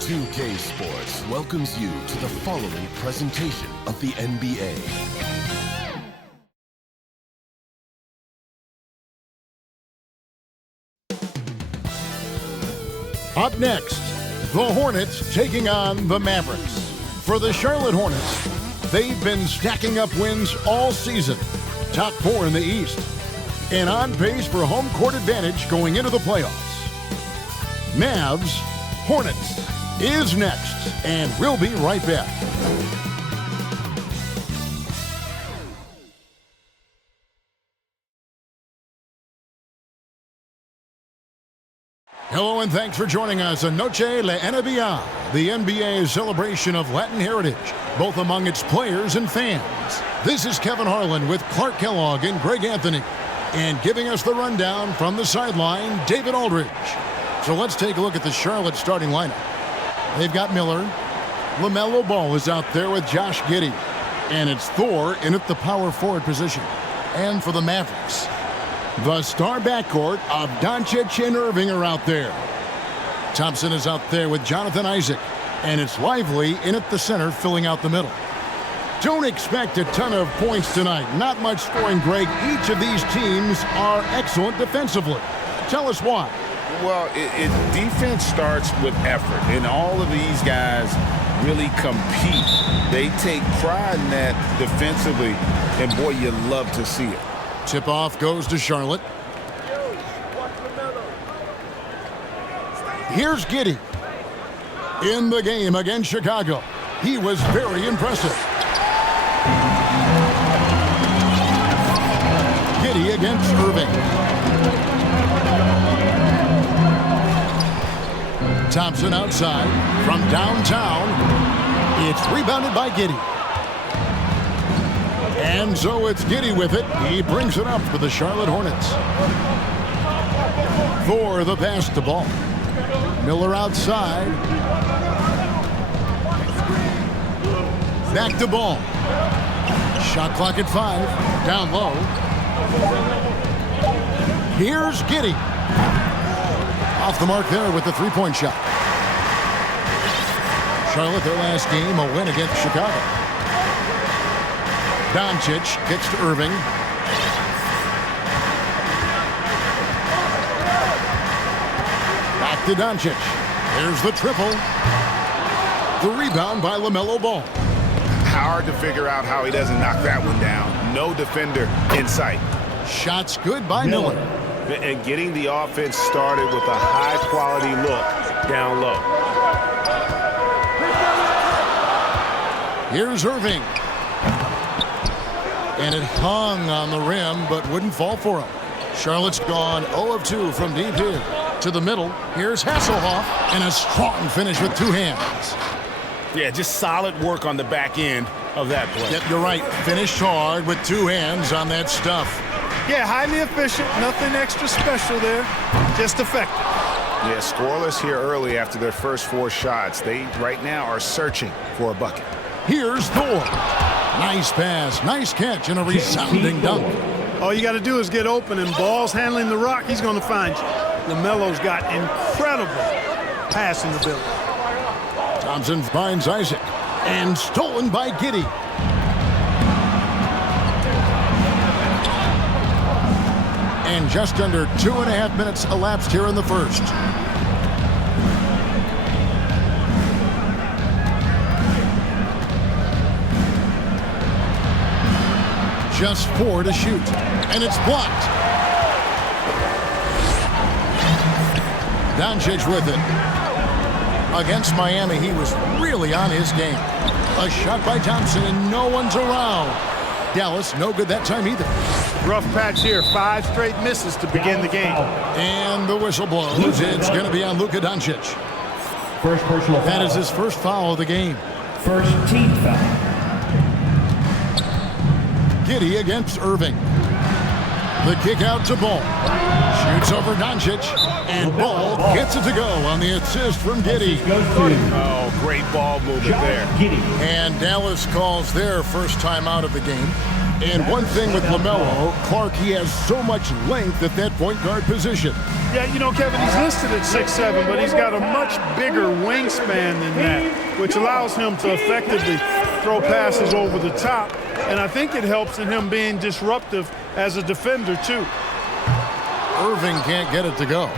2K Sports welcomes you to the following presentation of the NBA. Up next, the Hornets taking on the Mavericks. For the Charlotte Hornets, they've been stacking up wins all season, top 4 in the East, and on pace for home court advantage going into the playoffs. Mavs, Hornets is next, and we'll be right back. Hello and thanks for joining us on Noche La NBA, the NBA's celebration of Latin heritage, both among its players and fans. This is Kevin Harlan with Clark Kellogg and Greg Anthony, and giving us the rundown from the sideline, David Aldridge. So let's take a look at the Charlotte starting lineup. They've got Miller. LaMelo Ball is out there with Josh Giddey, and it's Thor in at the power forward position. And for the Mavericks, the star backcourt of Doncic and Irving are out there. Thompson is out there with Jonathan Isaac, and it's Lively in at the center, filling out the middle. Don't expect a ton of points tonight. Not much scoring, Greg. Each of these teams are excellent defensively. Tell us why. Well, defense starts with effort, and all of these guys really compete. They take pride in that defensively, and boy, you love to see it. Tip-off goes to Charlotte. Here's Giddey. In the game against Chicago, he was very impressive. Giddey against Irving. Thompson outside from downtown. It's rebounded by Giddey. And so it's Giddey with it. He brings it up for the Charlotte Hornets. For the pass to Ball. Miller outside. Back to Ball. Shot clock at 5. Down low. Here's Giddey. Off the mark there with the three-point shot. Charlotte, their last game, a win against Chicago. Doncic kicks to Irving. Back to Doncic. There's the triple. The rebound by LaMelo Ball. Hard to figure out how he doesn't knock that one down. No defender in sight. Shots good by Miller. And getting the offense started with a high-quality look down low. Here's Irving. And it hung on the rim, but wouldn't fall for him. Charlotte's gone 0 of 2 from deep here. To the middle, here's Hasselhoff, and a strong finish with two hands. Yeah, just solid work on the back end of that play. Yep, you're right. Finished hard with two hands on that stuff. Yeah, highly efficient. Nothing extra special there. Just effective. Yeah, scoreless here early after their first 4 shots. They, right now, are searching for a bucket. Here's Thor. Nice pass, nice catch, and a resounding dunk. All you got to do is get open, and Ball's handling the rock. He's going to find you. LaMelo's got incredible passing ability. Thompson finds Isaac, and stolen by Giddey. And just under 2.5 minutes elapsed here in the first. Just 4 to shoot, and it's blocked. Doncic with it. Against Miami, he was really on his game. A shot by Thompson, and no one's around. Dallas, no good that time either. Rough patch here. 5 straight misses to begin the game. And the whistle blows. It's going to be on Luka Doncic. First personal foul. That is his first foul of the game. First team foul. Giddey against Irving. The kick out to Ball. Shoots over Doncic. And Ball gets it to go on the assist from Giddey. Oh, great ball movement there. And Dallas calls their first time out of the game. And one thing with LaMelo, Clark, he has so much length at that point guard position. Yeah, you know, Kevin, he's listed at 6'7", but he's got a much bigger wingspan than that, which allows him to effectively throw passes over the top. And I think it helps in him being disruptive as a defender, too. Irving can't get it to go.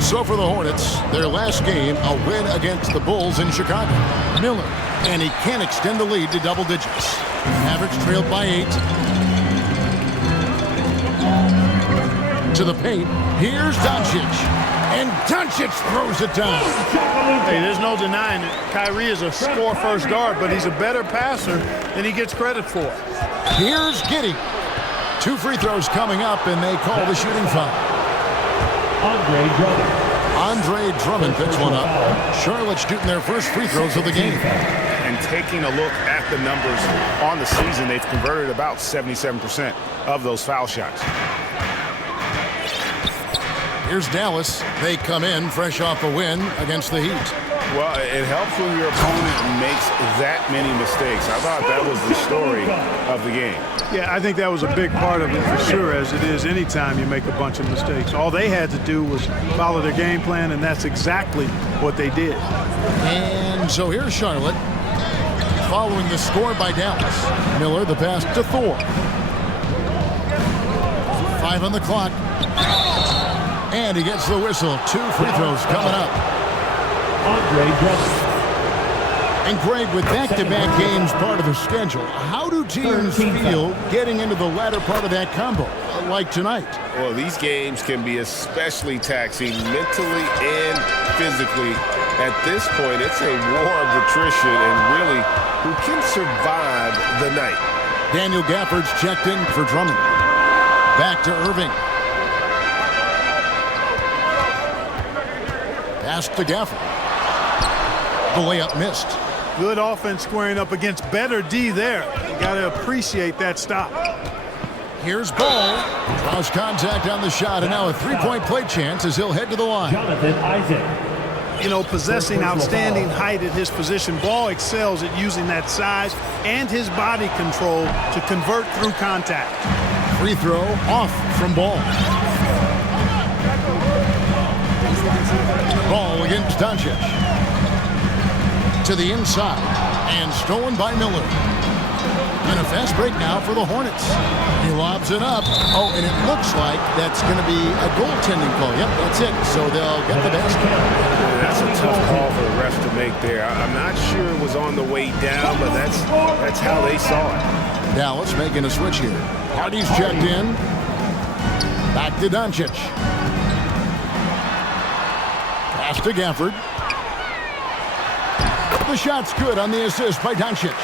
So for the Hornets, their last game, a win against the Bulls in Chicago. Miller, and he can't extend the lead to double digits. Average trailed by 8. To the paint, here's Doncic. And Doncic throws it down. Hey, there's no denying it. Kyrie is a score-first guard, but he's a better passer than he gets credit for. Here's Giddey. 2 free throws coming up, and they call the shooting foul. Andre Drummond picks one up. Charlotte shooting their first free throws of the game. And taking a look at the numbers on the season, they've converted about 77% of those foul shots. Here's Dallas. They come in fresh off a win against the Heat. Well, it helps when your opponent makes that many mistakes. I thought that was the story of the game. Yeah, I think that was a big part of it for sure, as it is anytime you make a bunch of mistakes. All they had to do was follow their game plan, and that's exactly what they did. And so here's Charlotte following the score by Dallas. Miller, the pass to Thor. 5 on the clock. And he gets the whistle. 2 free throws coming up. And Greg, with back-to-back games part of the schedule, how do teams feel getting into the latter part of that combo, like tonight? Well, these games can be especially taxing mentally and physically. At this point, it's a war of attrition, and really, who can survive the night? Daniel Gafford's checked in for Drummond. Back to Irving. Pass to Gafford. The layup missed. Good offense squaring up against better D there. You got to appreciate that stop. Here's Ball. Draws contact on the shot, and now a three-point play chance as he'll head to the line. Jonathan Isaac. You know, possessing outstanding height at his position, Ball excels at using that size and his body control to convert through contact. Free throw off from Ball. Ball against Doncic. To the inside, and stolen by Miller. And a fast break now for the Hornets. He lobs it up. Oh, and it looks like that's going to be a goaltending call. Yep, that's it. So they'll get the basket. That's a tough call for the refs to make there. I'm not sure it was on the way down, but that's how they saw it. Dallas making a switch here. Hardy's checked in. Back to Doncic. Pass to Gafford. The shot's good on the assist by Doncic.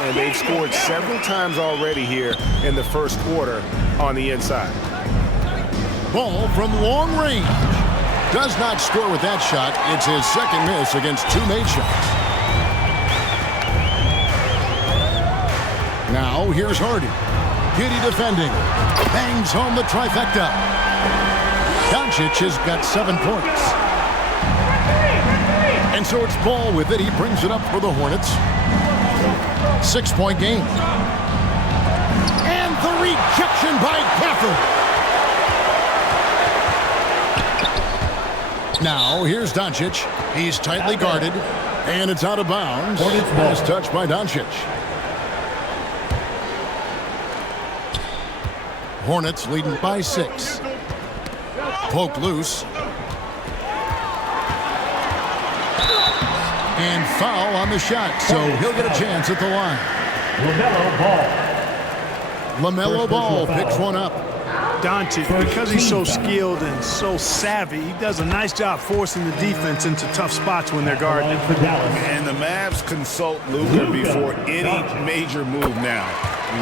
And they've scored several times already here in the first quarter on the inside. Ball from long range. Does not score with that shot. It's his second miss against 2 made shots. Now here's Hardy. Giddey defending. Bangs home the trifecta. Doncic has got 7 points. And so it's Ball with it. He brings it up for the Hornets. 6-point game. And the rejection by Gafford. Now here's Doncic. He's tightly guarded. And it's out of bounds. Nice touch by Doncic. Hornets leading by 6. Poke loose. And foul on the shot, so he'll get a chance at the line. LaMelo Ball picks one up. Doncic, because he's so skilled and so savvy, he does a nice job forcing the defense into tough spots when they're guarding. And the Mavs consult Luka before any major move now.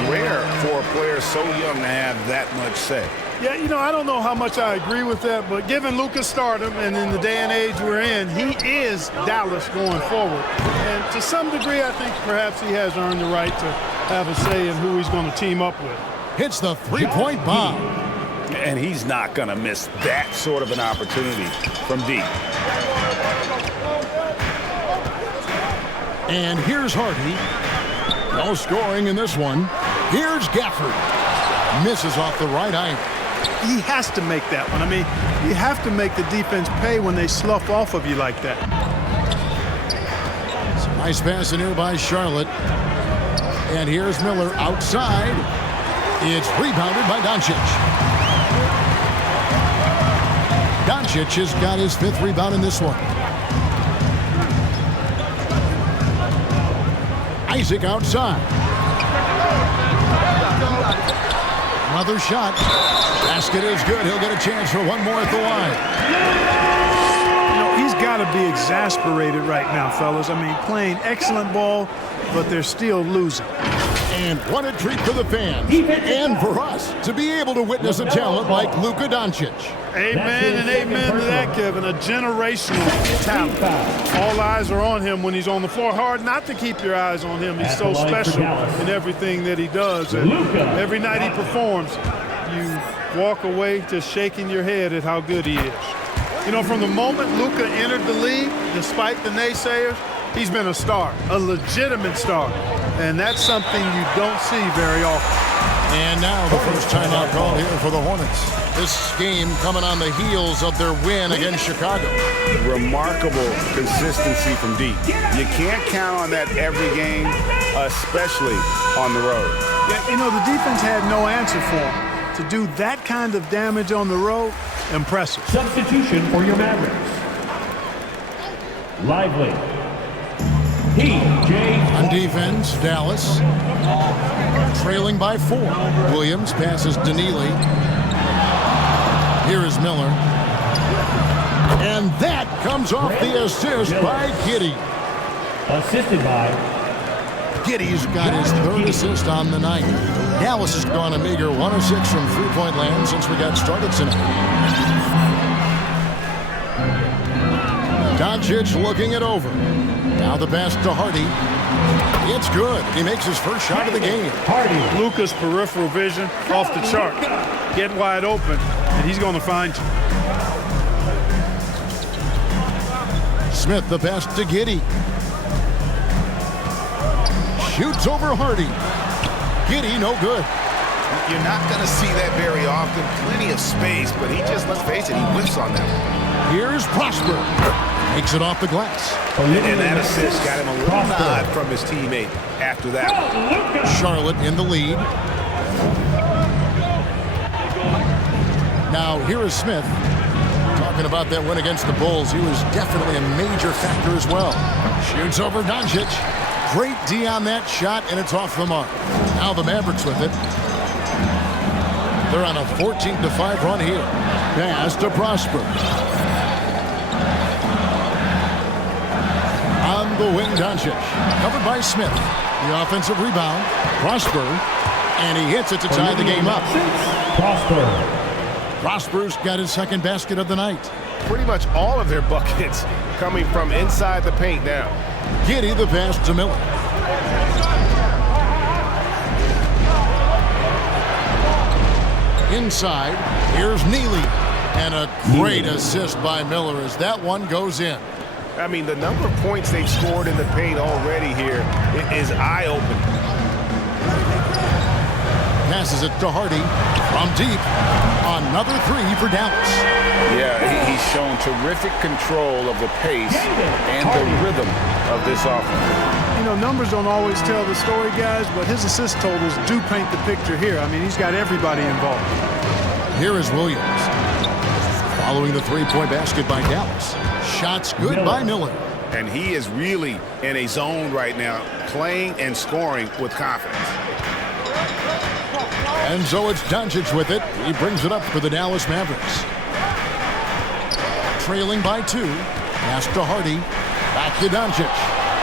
Rare for a player so young to have that much say. Yeah, you know, I don't know how much I agree with that, but given Luka's stardom and in the day and age we're in, he is Dallas going forward. And to some degree, I think perhaps he has earned the right to have a say in who he's going to team up with. Hits the three-point bomb. And he's not going to miss that sort of an opportunity from deep. And here's Hardy. No scoring in this one. Here's Gafford. Misses off the right eye. he has to make that one. I mean, you have to make the defense pay when they slough off of you like that. Nice pass in here by Charlotte. And here's Miller outside. It's rebounded by Doncic. Doncic has got his 5th rebound in this one. Isaac outside. Another shot. Basket is good. He'll get a chance for one more at the line. You know, he's got to be exasperated right now, fellas. I mean, playing excellent ball, but they're still losing. And what a treat for the fans and for us to be able to witness a talent like Luka Doncic. Amen and amen to that, Kevin. A generational talent. All eyes are on him when he's on the floor. Hard not to keep your eyes on him. He's so special in everything that he does. And every night he performs, you walk away just shaking your head at how good he is. You know, from the moment Luka entered the league, despite the naysayers, he's been a star, a legitimate star. And that's something you don't see very often. And now the first timeout call here for the Hornets. This game coming on the heels of their win against Chicago. Remarkable consistency from deep. You can't count on that every game, especially on the road. Yeah, you know, the defense had no answer for him. To do that kind of damage on the road, impressive. Substitution for your Mavericks. Lively. On defense, Dallas. Trailing by 4. Williams passes Danili. Here is Miller. And that comes off the assist by Giddey. Assisted by Giddey's got his 3rd assist on the night. Dallas has gone a meager 1 of 6 from three-point land since we got started tonight. Doncic looking it over. Now the pass to Hardy. It's good. He makes his first shot of the game. Hardy. Luka's peripheral vision off the chart. Get wide open, and he's going to find you. Smith the pass to Giddey. Shoots over Hardy. Giddey no good. You're not going to see that very often. Plenty of space, but he just, let's face it, he whiffs on that one. Here's Prosper. Takes it off the glass. And that assist got him a little nod from his teammate after that one. Charlotte in the lead. Now here is Smith. Talking about that win against the Bulls, he was definitely a major factor as well. Shoots over Doncic. Great D on that shot, and it's off the mark. Now the Mavericks with it. They're on a 14-5 run here. Pass to Prosper. On the wing, Doncic. Covered by Smith. The offensive rebound. Prosper. And he hits it to tie the game up. Prosper's got his 2nd basket of the night. Pretty much all of their buckets coming from inside the paint now. Giddey the pass to Miller. Inside, here's Neely. And a great assist by Miller as that one goes in. I mean, the number of points they've scored in the paint already here is eye-opening. Passes it to Hardy from deep. Another 3 for Dallas. Yeah, he's shown terrific control of the pace and the rhythm of this offense. You know, numbers don't always tell the story, guys, but his assist totals do paint the picture here. I mean, he's got everybody involved. Here is Williams. Following the 3-point basket by Dallas. Shots good by Miller. And he is really in a zone right now, playing and scoring with confidence. And so it's Doncic with it. He brings it up for the Dallas Mavericks. Trailing by 2. Pass to Hardy. Back to Doncic.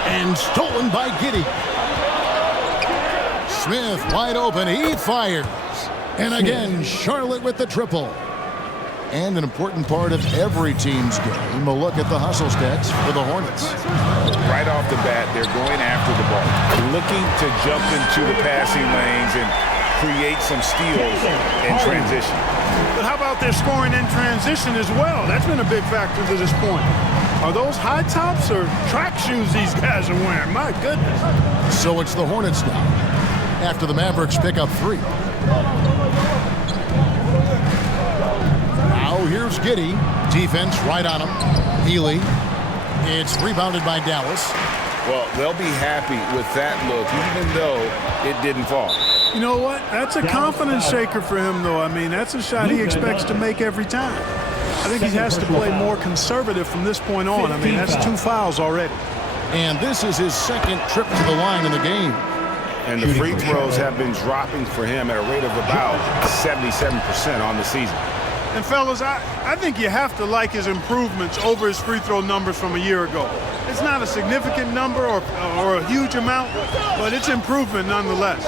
And stolen by Giddey. Smith wide open. He fires. And again, Charlotte with the triple. And an important part of every team's game, a look at the hustle stats for the Hornets. Right off the bat, they're going after the ball, looking to jump into the passing lanes and create some steals in transition. But how about their scoring in transition as well? That's been a big factor to this point. Are those high tops or track shoes these guys are wearing? My goodness. So it's the Hornets now, after the Mavericks pick up 3. Now here's Giddey. Defense right on him. Healy. It's rebounded by Dallas. Well, they'll be happy with that look, even though it didn't fall. You know what? That's a confidence shaker for him, though. I mean, that's a shot he expects to make every time. I think he has to play more conservative from this point on. I mean, that's 2 fouls already. And this is his second trip to the line in the game. And the free throws have been dropping for him at a rate of about 77% on the season. And, fellas, I think you have to like his improvements over his free throw numbers from a year ago. It's not a significant number or a huge amount, but it's improvement nonetheless.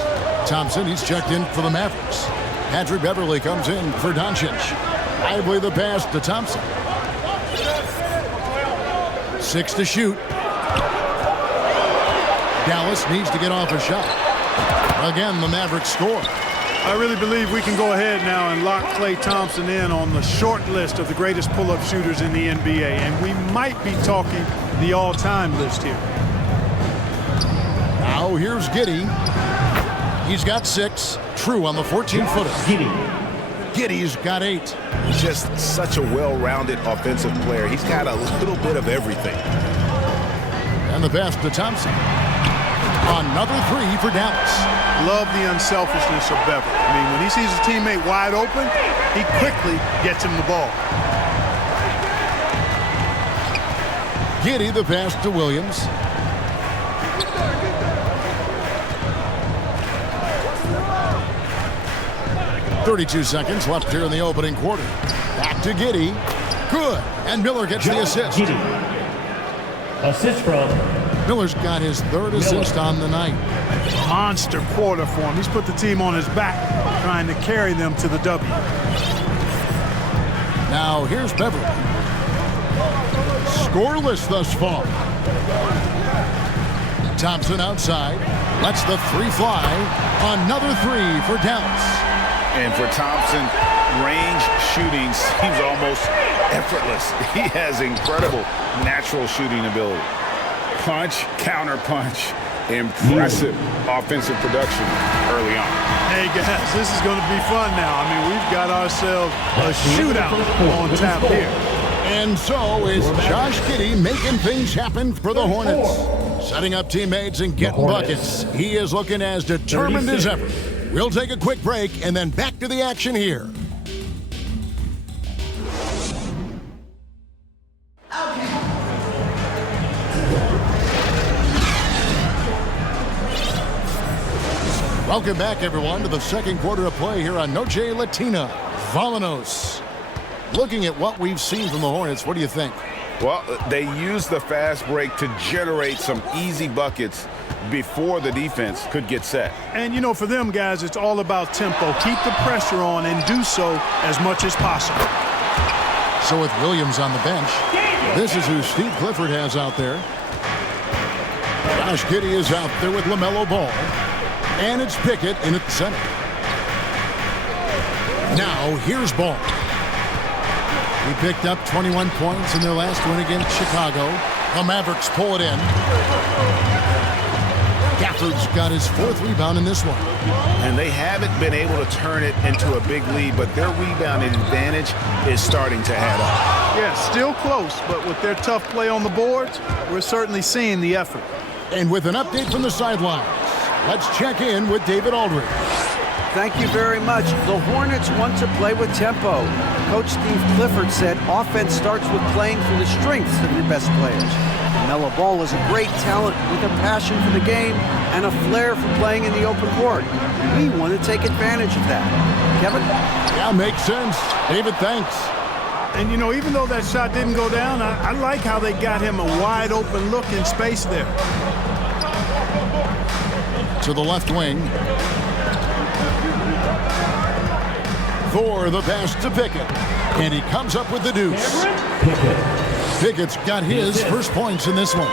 Thompson, he's checked in for the Mavericks. Patrick Beverly comes in for Doncic. Lively the pass to Thompson. 6 to shoot. Dallas needs to get off a shot. Again, the Mavericks score. I really believe we can go ahead now and lock Klay Thompson in on the short list of the greatest pull-up shooters in the NBA, and we might be talking the all-time list here. Now here's Giddey. He's got 6. True on the 14-footer. Giddey's got 8. He's just such a well-rounded offensive player. He's got a little bit of everything. And the pass to Thompson. Another 3 for Dallas. Love the unselfishness of Beverly. I mean, when he sees his teammate wide open, he quickly gets him the ball. Giddey the pass to Williams. .32 seconds left here in the opening quarter. Back to Giddey. Good. And Miller gets the assist. Assist from Miller's got his 3rd assist on the night. Monster quarter for him. He's put the team on his back, trying to carry them to the W. Now here's Beverly. Scoreless thus far. Thompson outside. Lets the 3 fly. Another 3 for Dallas. And for Thompson, range shooting seems almost effortless. He has incredible natural shooting ability. Punch, counter punch, impressive offensive production early on. Hey guys, this is going to be fun now. I mean, we've got ourselves a shootout on tap here. And so is Josh Giddey making things happen for the Hornets. Setting up teammates and getting buckets. He is looking as determined as ever. We'll take a quick break and then back to the action here. Welcome back, everyone, to the second quarter of play here on Noche Latina. Vámonos. Looking at what we've seen from the Hornets, what do you think? Well, they used the fast break to generate some easy buckets before the defense could get set. And, you know, for them, guys, it's all about tempo. Keep the pressure on and do so as much as possible. So with Williams on the bench, this is who Steve Clifford has out there. Josh Giddey is out there with LaMelo Ball. And it's Pickett in at the center. Now, here's Ball. He picked up 21 points in their last win against Chicago. The Mavericks pull it in. Gafford's got his 4th rebound in this one. And they haven't been able to turn it into a big lead, but their rebounding advantage is starting to add up. Yeah, still close, but with their tough play on the boards, we're certainly seeing the effort. And with an update from the sidelines, let's check in with David Aldridge. Thank you very much. The Hornets want to play with tempo. Coach Steve Clifford said offense starts with playing for the strengths of your best players. LaMelo Ball is a great talent with a passion for the game and a flair for playing in the open court. We want to take advantage of that. Kevin? Yeah, makes sense. David, thanks. And, you know, even though that shot didn't go down, I like how they got him a wide open look in space there. To the left wing. For the pass to Pickett. And he comes up with the deuce. Pickett's got his first points in this one.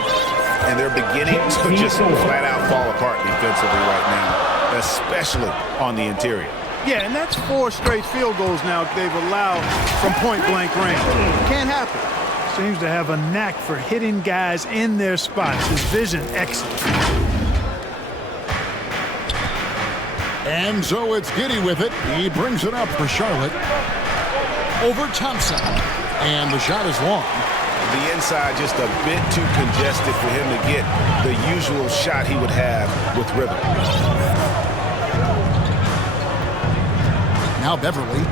And they're beginning to just flat out fall apart defensively right now, especially on the interior. Yeah, and that's 4 straight field goals now they've allowed from point-blank range. Can't happen. Seems to have a knack for hitting guys in their spots. His vision excellent. And so it's Giddey with it. He brings it up for Charlotte. over Thompson. And the shot is long. The inside just a bit too congested for him to get the usual shot he would have with rhythm. Now Beverly.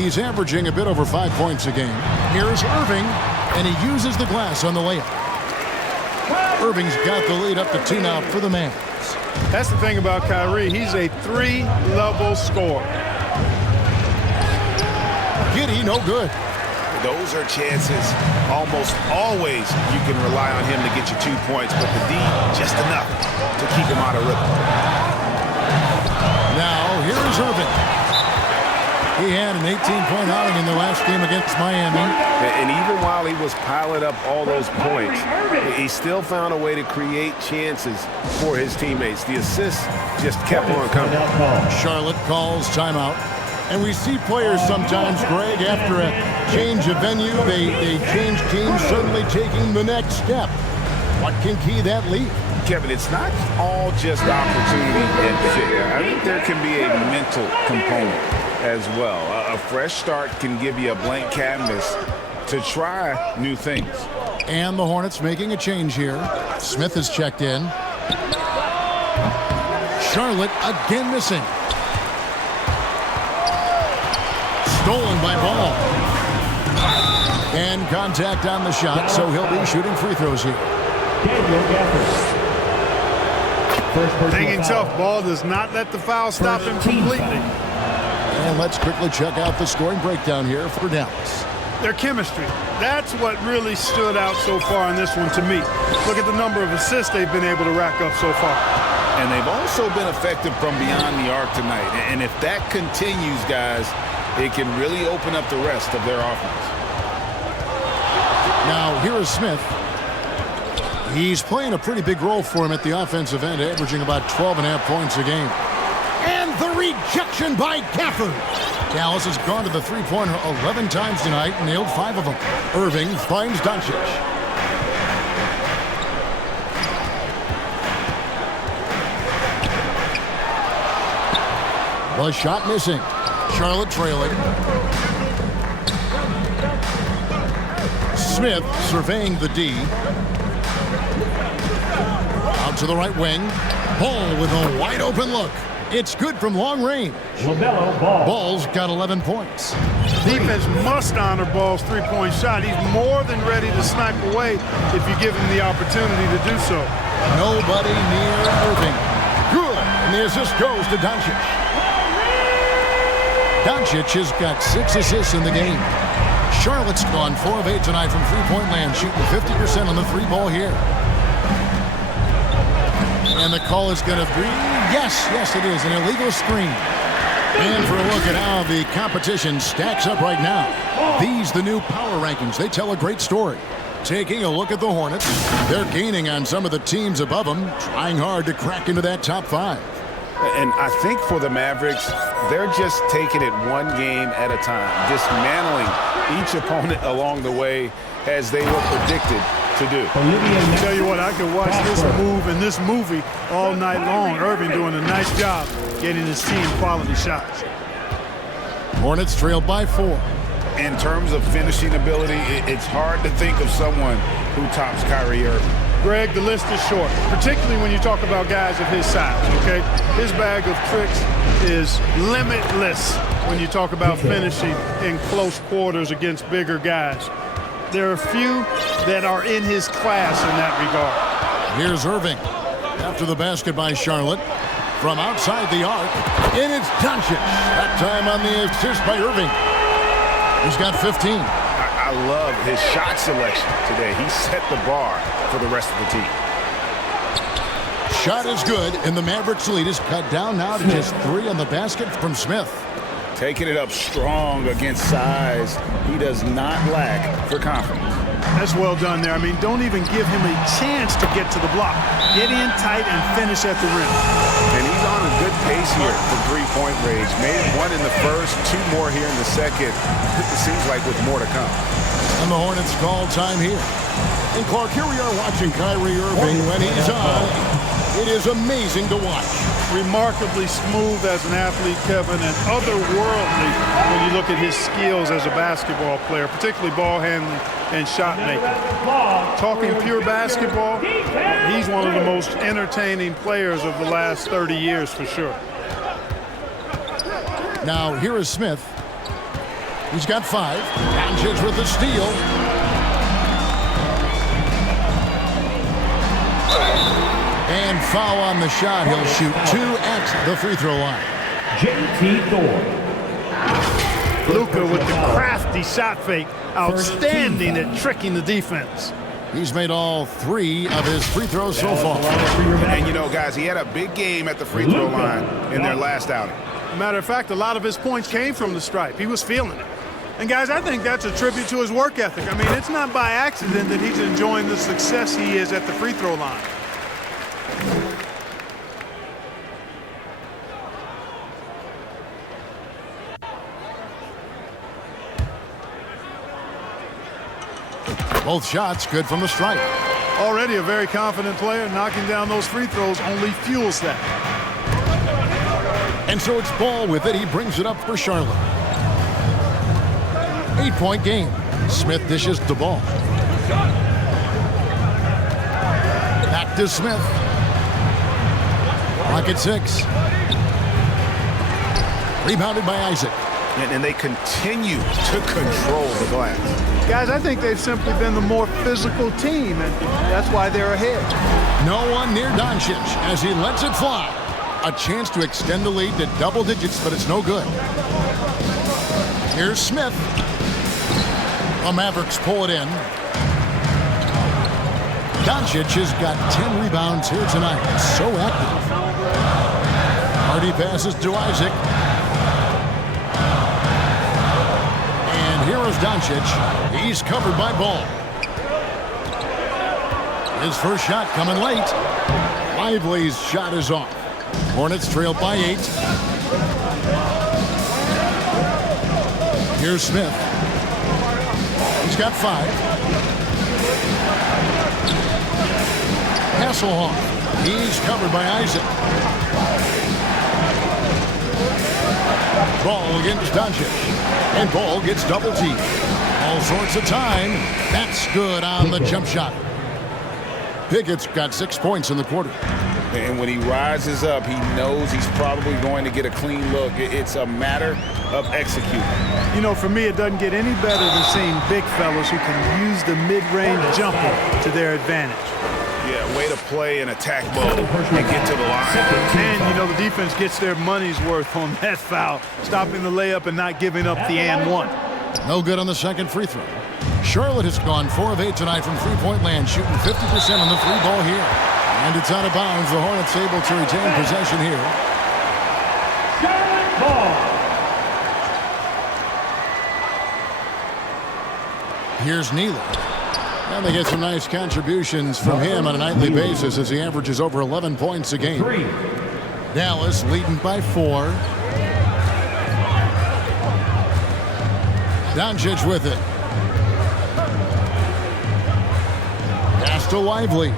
He's averaging a bit over 5 points a game. Here's Irving, and he uses the glass on the layup. Irving's got the lead up to 2 now for the Mavs. That's the thing about Kyrie. He's a 3-level scorer. Giddy, no good. Those are chances almost always you can rely on him to get you 2 points, but the D just enough to keep him out of rhythm. Now here's Irving. He had an 18-point outing in the last game against Miami. And even while he was piling up all those points, he still found a way to create chances for his teammates. The assists just kept on coming. Charlotte calls timeout. And we see players sometimes, Greg, after a change of venue, they change teams, suddenly taking the next step. What can key that lead? Kevin, it's not all just opportunity and fit. I think there can be a mental component as well. A fresh start can give you a blank canvas to try new things. And the Hornets making a change here. Smith has checked in. Charlotte again missing. Stolen by Ball. And contact on the shot, so he'll be shooting free throws here. Hanging tough. Ball does not let the foul stop him completely. And let's quickly check out the scoring breakdown here for Dallas. Their chemistry. That's what really stood out so far in this one to me. Look at the number of assists they've been able to rack up so far. And they've also been effective from beyond the arc tonight. And if that continues, guys, it can really open up the rest of their offense. Now, here is Smith. He's playing a pretty big role for him at the offensive end, averaging about 12.5 points a game. And the rejection by Gafford. Dallas has gone to the three-pointer 11 times tonight, nailed 5 of them. Irving finds Doncic. The shot missing. Charlotte trailing. Smith surveying the D. Out to the right wing. Ball with a wide open look. It's good from long range. Ball's got 11 points. Defense must honor Ball's three-point shot. He's more than ready to snipe away if you give him the opportunity to do so. Nobody near Irving. Good. And the assist goes to Doncic. Doncic has got 6 assists in the game. Charlotte's gone 4 of 8 tonight from three-point land, shooting 50% on the three ball here. And the call is going to be, yes, it is, an illegal screen. And for a look at how the competition stacks up right now. These, the new power rankings, they tell a great story. Taking a look at the Hornets, they're gaining on some of the teams above them, trying hard to crack into that top 5. And I think for the Mavericks, they're just taking it one game at a time, dismantling each opponent along the way as they were predicted to do. I'll tell you what, I could watch this move and this movie all night long. Irving doing a nice job getting his team quality shots. Hornets trailed by 4. In terms of finishing ability, it's hard to think of someone who tops Kyrie Irving. Greg, the list is short, particularly when you talk about guys of his size, okay? His bag of tricks is limitless when you talk about finishing in close quarters against bigger guys. There are few that are in his class in that regard. Here's Irving. After the basket by Charlotte. From outside the arc. And it's Doncic. That time on the assist by Irving. He's got 15. I love his shot selection today. He set the bar for the rest of the team. Shot is good, and the Mavericks lead is cut down now to just 3 on the basket from Smith. Taking it up strong against size. He does not lack for confidence. That's well done there. I mean, don't even give him a chance to get to the block. Get in tight and finish at the rim. And he's on a good pace here for three-point range. Made 1 in the first, 2 more here in the second. It seems like with more to come. And the Hornets call time here. And Clark, here we are watching Kyrie Irving when he's on. It is amazing to watch. remarkably smooth as an athlete, Kevin, and otherworldly when you look at his skills as a basketball player, particularly ball handling and shot making. Talking pure basketball, he's one of the most entertaining players of the last 30 years for sure. Now here is Smith. He's got 5. Doncic with the steal. And foul on the shot. He'll shoot 2 at the free throw line. J.T. Thorpe. Luka with the crafty shot fake. Outstanding at tricking the defense. He's made all 3 of his free throws so far. And, you know, guys, he had a big game at the free throw line in their last outing. Matter of fact, a lot of his points came from the stripe. He was feeling it. And, guys, I think that's a tribute to his work ethic. I mean, it's not by accident that he's enjoying the success he is at the free throw line. Both shots good from the stripe. Already a very confident player. Knocking down those free throws only fuels that. And so it's Ball with it. He brings it up for Charlotte. 8-point game. Smith dishes the ball. Back to Smith. Clock at 6. Rebounded by Isaac. And they continue to control the glass. Guys, I think they've simply been the more physical team, and that's why they're ahead. No one near Doncic as he lets it fly. A chance to extend the lead to double digits, but it's no good. Here's Smith. The Mavericks pull it in. Doncic has got 10 rebounds here tonight. So active. Hardy passes to Isaac. And here is Doncic. He's covered by Ball. His first shot coming late. Lively's shot is off. Hornets trailed by 8. Here's Smith. He's got 5. Hasselhoff. He's covered by Isaac. Ball against Doncic. And Ball gets double teamed. All sorts of time. That's good on the jump shot. Pickett's got 6 points in the quarter. And when he rises up, he knows he's probably going to get a clean look. It's a matter of executing. You know, for me, it doesn't get any better than seeing big fellas who can use the mid-range jumper to their advantage. Yeah, way to play in attack mode and get to the line. And, you know, the defense gets their money's worth on that foul, stopping the layup and not giving up the and one. No good on the second free throw. Charlotte has gone 4 of 8 tonight from three-point land, shooting 50% on the free ball here. And it's out of bounds. The Hornets able to retain possession here. Charlotte ball. Here's Neely. And they get some nice contributions from him on a nightly basis as he averages over 11 points a game. 3. Dallas leading by 4. Doncic with it. Pass to Lively.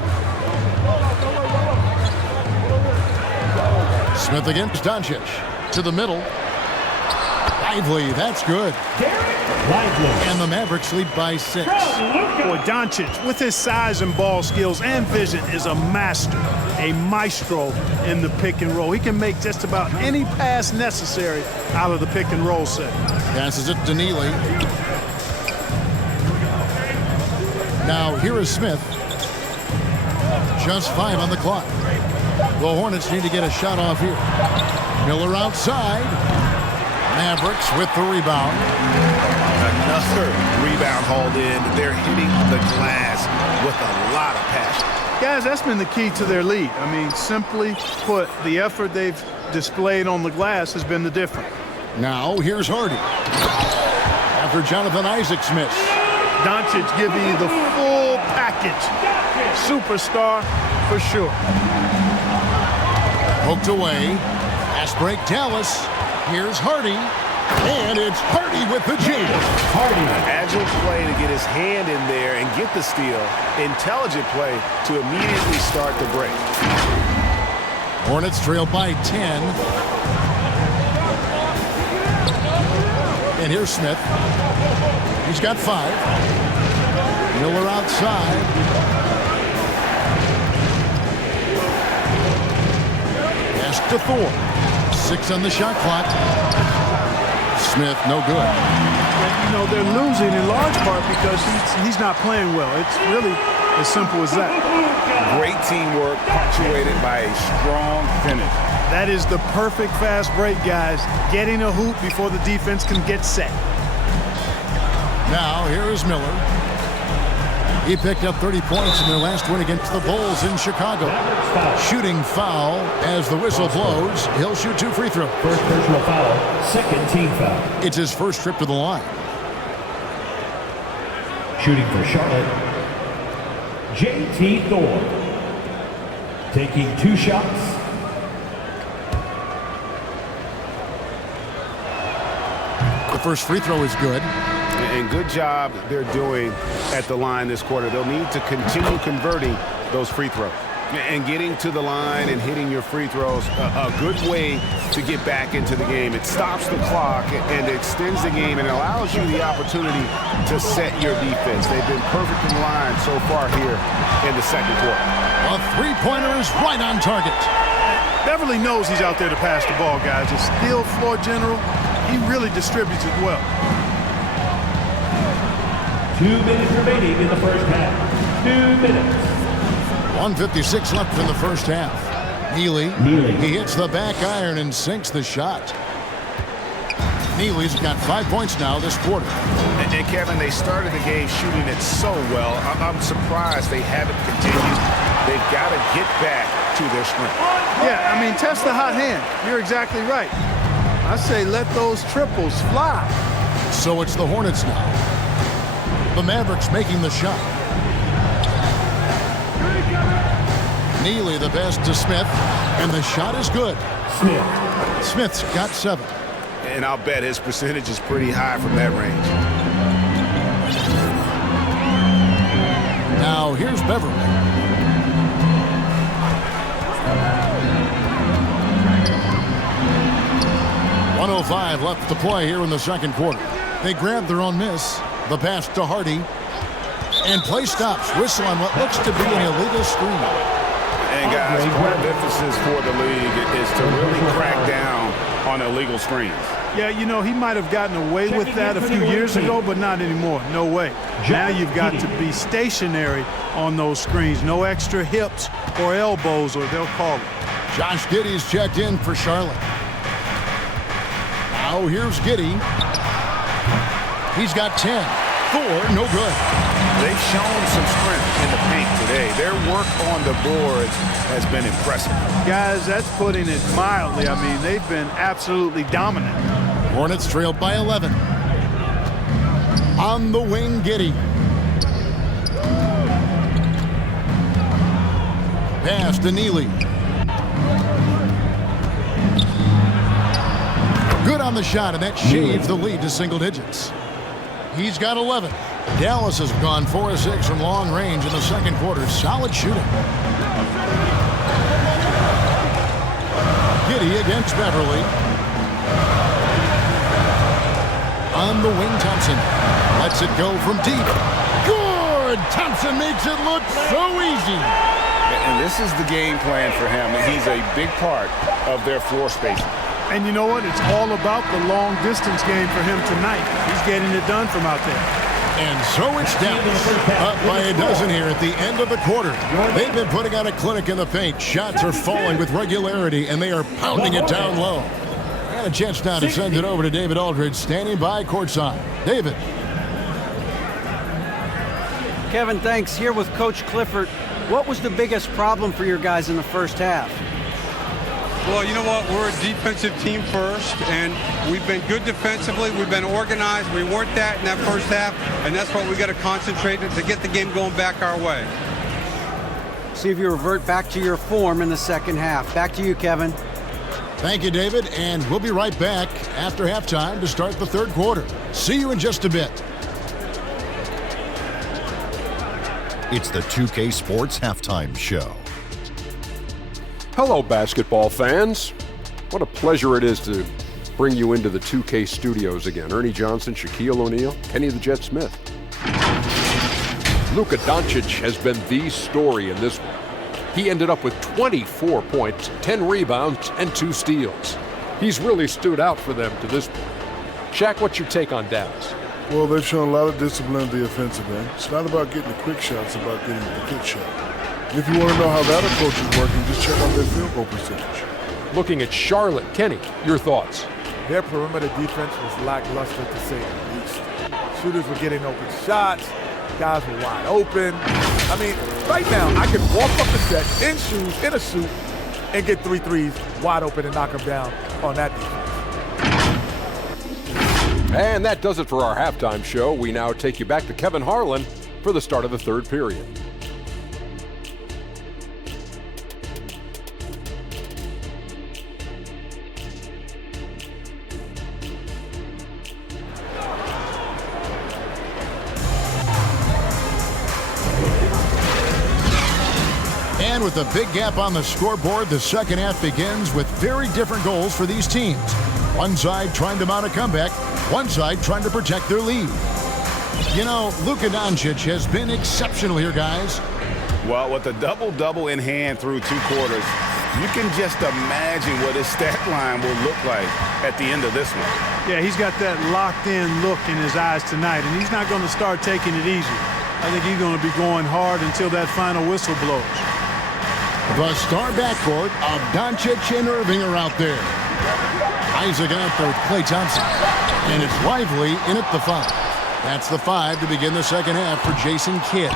Smith against Doncic. To the middle. Lively, that's good. Lively. And the Mavericks lead by 6. Boy, Doncic, with his size and ball skills and vision, is a master, a maestro in the pick and roll. He can make just about any pass necessary out of the pick and roll set. Passes it to Neely. Now here is Smith. Just 5 on the clock. The Hornets need to get a shot off here. Miller outside. Mavericks with the rebound. Another rebound hauled in. They're hitting the glass with a lot of passion. Guys, that's been the key to their lead. I mean, simply put, the effort they've displayed on the glass has been the difference. Now here's Hardy. After Jonathan Isaac's miss. Doncic giving you the full package. Superstar for sure. Poked away. Fast break Dallas. Here's Hardy. And it's Hardy with the G. Hardy. Agile play to get his hand in there and get the steal. Intelligent play to immediately start the break. Hornets trail by 10. And here's Smith. He's got 5. Miller outside. Pass to Thor. 6 on the shot clock. Smith, no good. You know, they're losing in large part because he's not playing well. It's really as simple as that. Great teamwork punctuated by a strong finish. That is the perfect fast break, guys. Getting a hoop before the defense can get set. Now, here is Miller. He picked up 30 points in their last win against the Bulls in Chicago. Shooting foul as the whistle blows. He'll shoot 2 free throws. First personal foul, second team foul. It's his first trip to the line. Shooting for Charlotte, JT Thor. Taking 2 shots. The first free throw is good. And good job they're doing at the line this quarter. They'll need to continue converting those free throws. And getting to the line and hitting your free throws, a good way to get back into the game. It stops the clock and extends the game and allows you the opportunity to set your defense. They've been perfect in line so far here in the second quarter. A three-pointer is right on target. Beverly knows he's out there to pass the ball, guys. A skilled floor general. He really distributes it well. 2 minutes remaining in the first half. 2 minutes. 1:56 left in the first half. Neely. He hits the back iron and sinks the shot. Neely's got 5 points now this quarter. And Kevin, they started the game shooting it so well. I'm surprised they haven't continued. They've got to get back to their strength. Yeah, I mean, test the hot hand. You're exactly right. I say let those triples fly. So it's the Hornets now. The Mavericks making the shot. Neely the best to Smith, and the shot is good. Smith's got 7. And I'll bet his percentage is pretty high from that range. Now here's Beverly. .105 left to play here in the second quarter. They grab their own miss. The pass to Hardy. And play stops. Whistle on what looks to be an illegal screen. And guys, part of emphasis for the league is to really crack down on illegal screens. Yeah, you know, he might have gotten away with that a few years ago, but not anymore. No way. Now you've got to be stationary on those screens. No extra hips or elbows, or they'll call it. Josh Giddey's checked in for Charlotte. Now here's Giddey. He's got 10. 4, no good. They've shown some strength in the paint today. Their work on the boards has been impressive. Guys, that's putting it mildly. I mean, they've been absolutely dominant. Hornets trailed by 11. On the wing, Giddey. Pass to Neely. Good on the shot, and that shaves the lead to single digits. He's got 11. Dallas has gone 4 of 6 from long range in the second quarter. Solid shooting. Giddey against Beverly. On the wing, Thompson lets it go from deep. Good! Thompson makes it look so easy. And this is the game plan for him. He's a big part of their floor spacing. And you know what? It's all about the long distance game for him tonight. He's getting it done from out there. And so it's Dallas up by a dozen here at the end of the quarter. They've been putting out a clinic in the paint. Shots are falling with regularity, and they are pounding it down low. And a chance now to send it over to David Aldridge, standing by courtside. David. Kevin, thanks. Here with Coach Clifford. What was the biggest problem for your guys in the first half? Well, you know what? We're a defensive team first, and we've been good defensively. We've been organized. We weren't that in that first half, and that's what we got to concentrate on to get the game going back our way. See if you revert back to your form in the second half. Back to you, Kevin. Thank you, David, and we'll be right back after halftime to start the third quarter. See you in just a bit. It's the 2K Sports Halftime Show. Hello, basketball fans. What a pleasure it is to bring you into the 2K studios again. Ernie Johnson, Shaquille O'Neal, Kenny the Jet Smith. Luka Doncic has been the story in this one. He ended up with 24 points, 10 rebounds, and 2 steals. He's really stood out for them to this point. Shaq, what's your take on Dallas? Well, they've shown a lot of discipline at the offensive end. It's not about getting the quick shots, it's about getting the good shot. And if you want to know how that approach is working, just check out their field goal percentage. Looking at Charlotte, Kenny, your thoughts? Their perimeter defense was lackluster, to say the least. Shooters were getting open shots. Guys were wide open. I mean, right now, I could walk up the set in shoes, in a suit, and get 3 threes wide open and knock them down on that defense. And that does it for our halftime show. We now take you back to Kevin Harlan for the start of the third period. And with a big gap on the scoreboard, the second half begins with very different goals for these teams. One side trying to mount a comeback, one side trying to protect their lead. You know, Luka Doncic has been exceptional here, guys. Well, with a double-double in hand through 2 quarters, you can just imagine what his stat line will look like at the end of this one. Yeah, he's got that locked-in look in his eyes tonight, and he's not going to start taking it easy. I think he's going to be going hard until that final whistle blows. The star backcourt of Doncic and Irving are out there. Isaac out there with Klay Thompson. And it's Lively in at the 5. That's the 5 to begin the second half for Jason Kidd.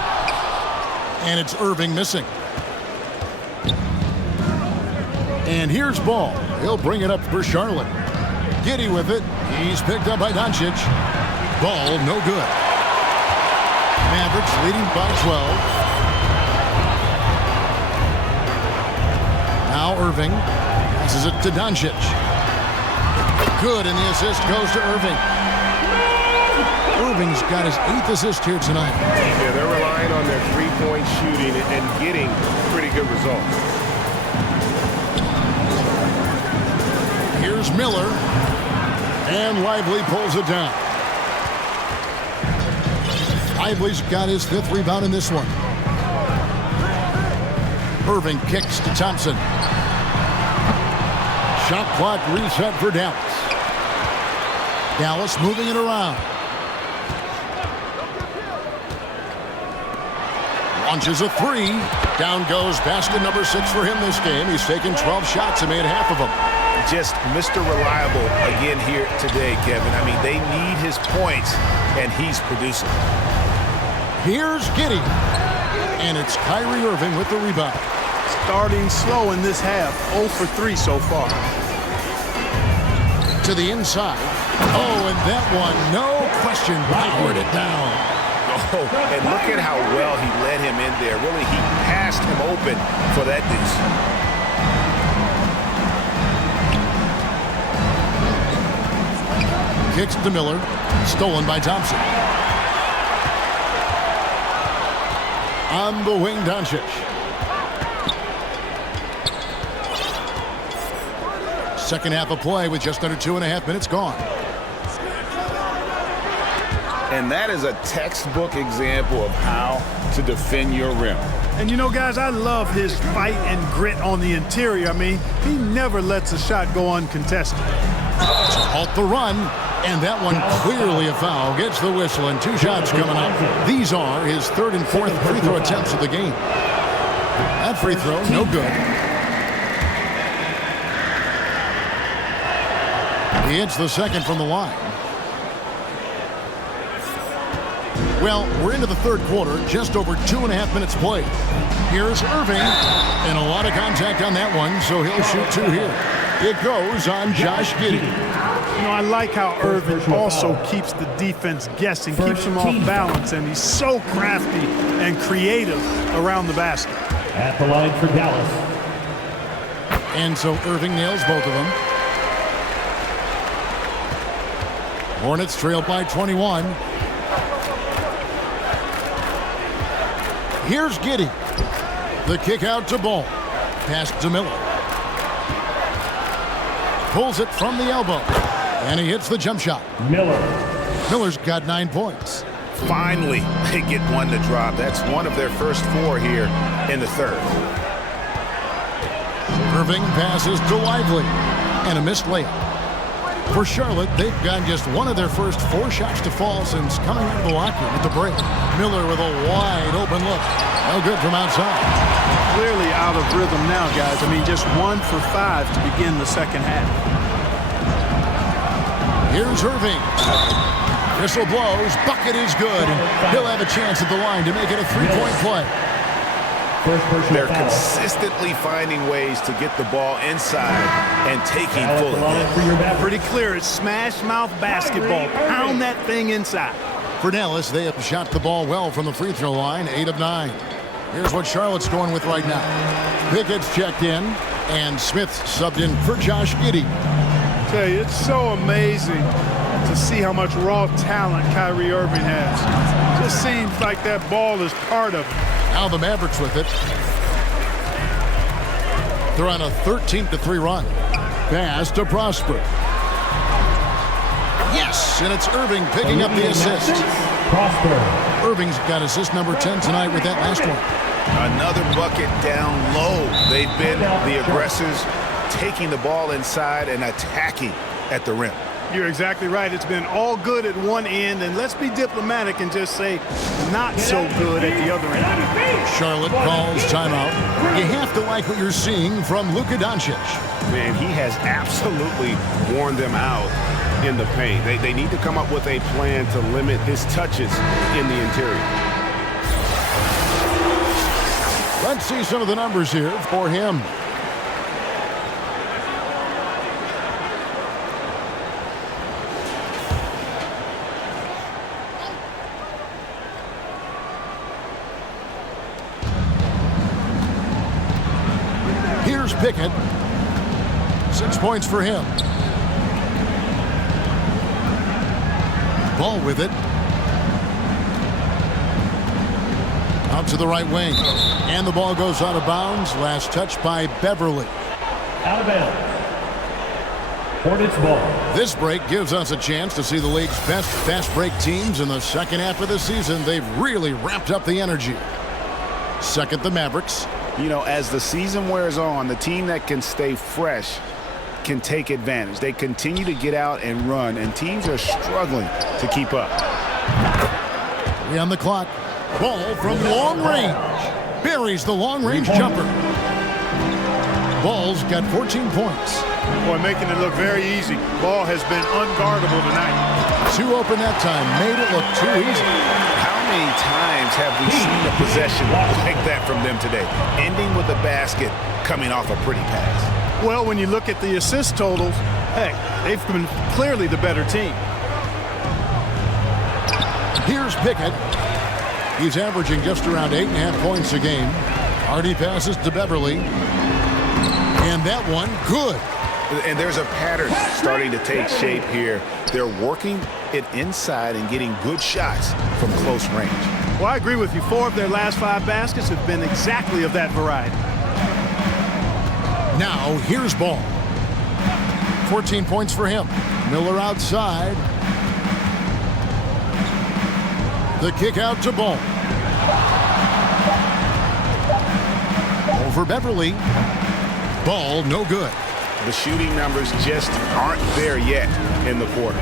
And it's Irving missing. And here's Ball. He'll bring it up for Charlotte. Giddey with it. He's picked up by Doncic. Ball no good. Mavericks leading by 12. Now Irving passes it to Doncic. Good, and the assist goes to Irving. Irving's got his 8th assist here tonight. Yeah, they're relying on their three-point shooting and getting pretty good results. Here's Miller, and Lively pulls it down. Lively's got his 5th rebound in this one. Irving kicks to Thompson. Shot clock reset for Dallas. Dallas moving it around. Launches a 3. Down goes basket number 6 for him this game. He's taken 12 shots and made half of them. Just Mr. Reliable again here today, Kevin. I mean, they need his points, and he's producing. Here's Giddey. And it's Kyrie Irving with the rebound. Starting slow in this half. 0 for 3 so far. To the inside. Oh, and that one, no question, powered it down. Oh, and look at how well he led him in there. Really, he passed him open for that deuce. Kicks to Miller. Stolen by Thompson. On the wing, Doncic. Second half of play with just under 2.5 minutes gone. And that is a textbook example of how to defend your rim. And you know, guys, I love his fight and grit on the interior. I mean, he never lets a shot go uncontested. To halt the run, and that one clearly a foul. Gets the whistle, and 2 shots coming up. These are his 3rd and 4th free throw attempts of the game. That free throw, no good. He hits the second from the line. Well, we're into the 3rd quarter, just over 2.5 minutes played. Here's Irving, and a lot of contact on that one, so he'll shoot 2 here. It goes on Josh Giddey. You know, I like how Irving also keeps the defense guessing, keeps them off balance, and he's so crafty and creative around the basket. At the line for Dallas. And so Irving nails both of them. Hornets trail by 21. Here's Giddey. The kick out to Ball. Pass to Miller. Pulls it from the elbow. And he hits the jump shot. Miller's got 9 points. Finally, they get one to drop. That's one of their first 4 here in the third. Irving passes to Lively. And a missed layup. For Charlotte, they've got just one of their first 4 shots to fall since coming out of the locker room at the break. Miller with a wide open look. No good from outside. Clearly out of rhythm now, guys. I mean, just 1 for 5 to begin the second half. Here's Irving. Whistle blows. Bucket is good. And he'll have a chance at the line to make it a 3-point play. They're consistently finding ways to get the ball inside and taking fully. Pretty clear. It's smash mouth basketball. Pound that thing inside. For Dallas, they have shot the ball well from the free throw line, 8 of 9. Here's what Charlotte's going with right now. Pickett's checked in, and Smith subbed in for Josh Giddey. I tell you, it's so amazing to see how much raw talent Kyrie Irving has. Just seems like that ball is part of it. Now the Mavericks with it. They're on a 13-3 run. Pass to Prosper. Yes, and it's Irving picking up the assist. Prosper. Irving's got assist number 10 tonight with that last one. Another bucket down low. They've been the aggressors, taking the ball inside and attacking at the rim. You're exactly right. It's been all good at one end, and let's be diplomatic and just say not so good at the other end. Charlotte calls timeout. You have to like what you're seeing from Luka Doncic. Man, he has absolutely worn them out in the paint. They need to come up with a plan to limit his touches in the interior. Let's see some of the numbers here for him. Here's Pickett. 6 points for him. Ball with it. Out to the right wing. And the ball goes out of bounds. Last touch by Beverly. Out of bounds. Hornets ball. This break gives us a chance to see the league's best fast break teams in the second half of the season. They've really ramped up the energy. Second, the Mavericks. You know, as the season wears on, the team that can stay fresh can take advantage. They continue to get out and run, and teams are struggling to keep up. 3 on the clock. Ball from long range. Buries the long-range jumper. Ball's got 14 points. Boy, making it look very easy. Ball has been unguardable tonight. 2 open that time. Made it look too easy. How many times have we seen a possession like that from them today? Ending with a basket, coming off a pretty pass. Well, when you look at the assist totals, heck, they've been clearly the better team. Here's Pickett. He's averaging just around 8.5 points a game. Hardy passes to Beverly. And that one, good. And there's a pattern starting to take shape here. They're working it inside and getting good shots from close range. Well, I agree with you. 4 of their last 5 baskets have been exactly of that variety. Now, here's Ball. 14 points for him. Miller outside. The kick out to Ball. Over Beverly. Ball, no good. The shooting numbers just aren't there yet in the quarter.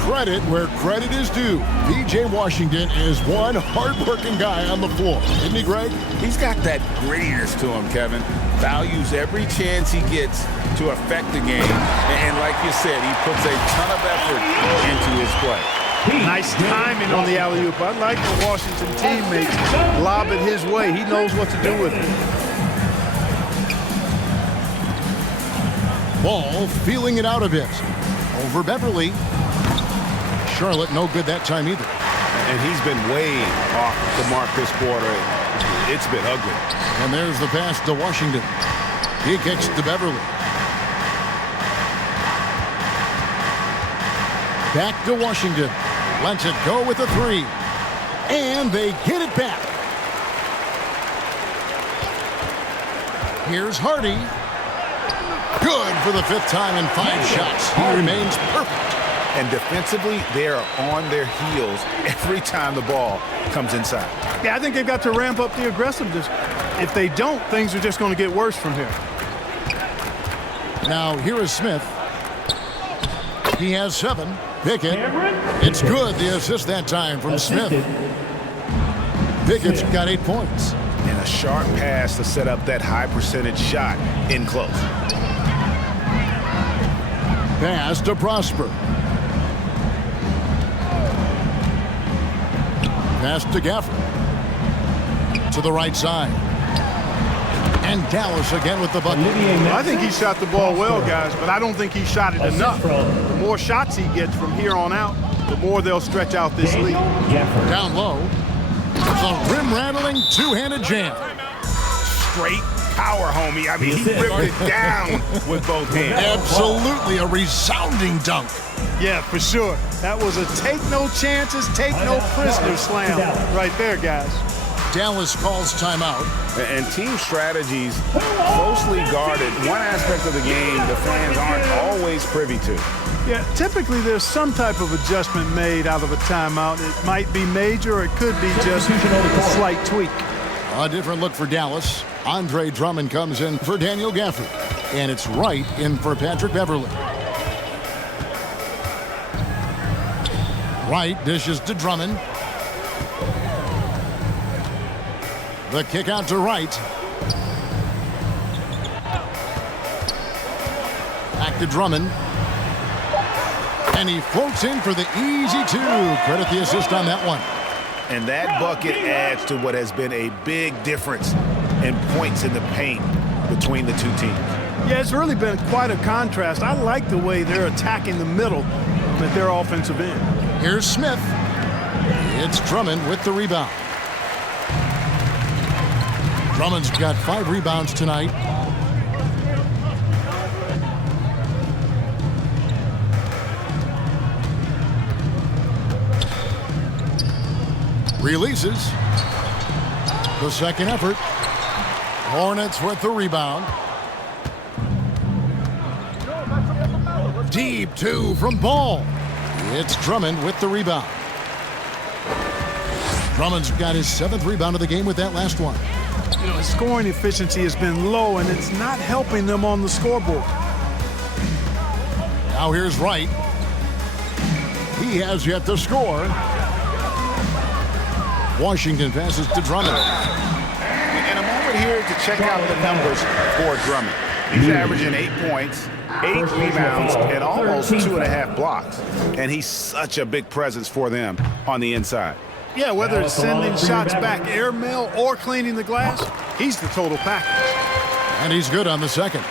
Credit where credit is due. P.J. Washington is one hard-working guy on the floor. Isn't he, Greg? He's got that grittiness to him, Kevin. Values every chance he gets to affect the game. And like you said, he puts a ton of effort into his play. Nice timing on the alley-oop. I like the Washington teammates lob it his way. He knows what to do with it. Ball feeling it out a bit. Over Beverly. Charlotte no good that time either. And he's been way off the mark this quarter. It's been ugly. And there's the pass to Washington. He kicks to Beverly. Back to Washington. Lets it go with a 3. And they get it back. Here's Hardy. Good for the 5th time in 5 shots. He remains perfect. And defensively, they are on their heels every time the ball comes inside. Yeah, I think they've got to ramp up the aggressiveness. If they don't, things are just going to get worse from here. Now, here is Smith. He has 7. Pickett. It's good, the assist that time from Smith. Pickett's got 8 points. And a sharp pass to set up that high percentage shot in close. Pass to Prosper. Pass to Gafford. To the right side. And Dallas again with the bucket. I think he shot the ball well, guys, but I don't think he shot it enough. The more shots he gets from here on out, the more they'll stretch out this lead. Down low. The rim-rattling two-handed jam. Straight power, homie. I mean, he ripped it down with both hands. Absolutely a resounding dunk. Yeah, for sure. That was a take no chances, take no prisoners slam right there, guys. Dallas calls timeout. And team strategies closely guarded. One aspect of the game the fans aren't always privy to. Yeah, typically there's some type of adjustment made out of a timeout. It might be major or it could be just a slight tweak. A different look for Dallas. Andre Drummond comes in for Daniel Gafford. And it's Wright in for Patrick Beverly. Wright dishes to Drummond. The kick out to Wright. Back to Drummond. And he floats in for the easy 2. Credit the assist on that one. And that bucket adds to what has been a big difference in points in the paint between the two teams. Yeah, it's really been quite a contrast. I like the way they're attacking the middle at their offensive end. Here's Smith. It's Drummond with the rebound. Drummond's got 5 rebounds tonight. Releases. The second effort. Hornets with the rebound. Deep 2 from Ball. It's Drummond with the rebound. Drummond's got his 7th rebound of the game with that last one. You know, his scoring efficiency has been low, and it's not helping them on the scoreboard. Now here's Wright. He has yet to score. Washington passes to Drummond. In a moment here to check out the numbers for Drummond. He's averaging 8 points, 8 rebounds, and almost 2.5 blocks. And he's such a big presence for them on the inside. Yeah, whether it's sending shots back airmail or cleaning the glass, he's the total package. And he's good on the second.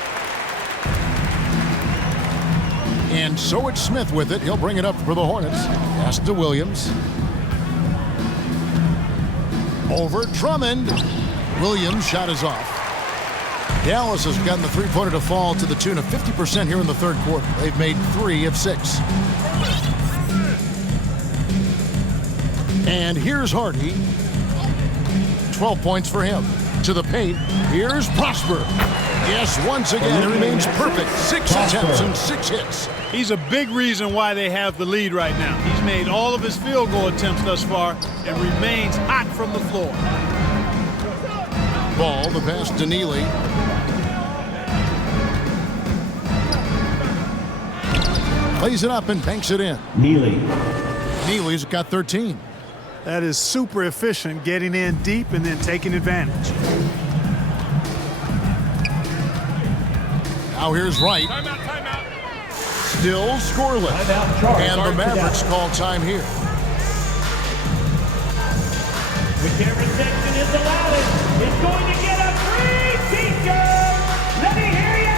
And so it's Smith with it. He'll bring it up for the Hornets. Pass to Williams. Over Drummond. Williams' shot is off. Dallas has gotten the three-pointer to fall to the tune of 50% here in the third quarter. They've made 3 of 6. And here's Hardy. 12 points for him. To the paint. Here's Prosper. Yes, once again, it remains perfect. 6 attempts and 6 hits. He's a big reason why they have the lead right now. He's made all of his field goal attempts thus far and remains hot from the floor. Ball, the pass to Neely. Plays it up and banks it in. Neely's got 13. That is super efficient, getting in deep and then taking advantage. Now here's Wright. Still scoreless. And the Mavericks call time here. The camera section is allowed. It's going to get a free t-shirt. Let me hear ya!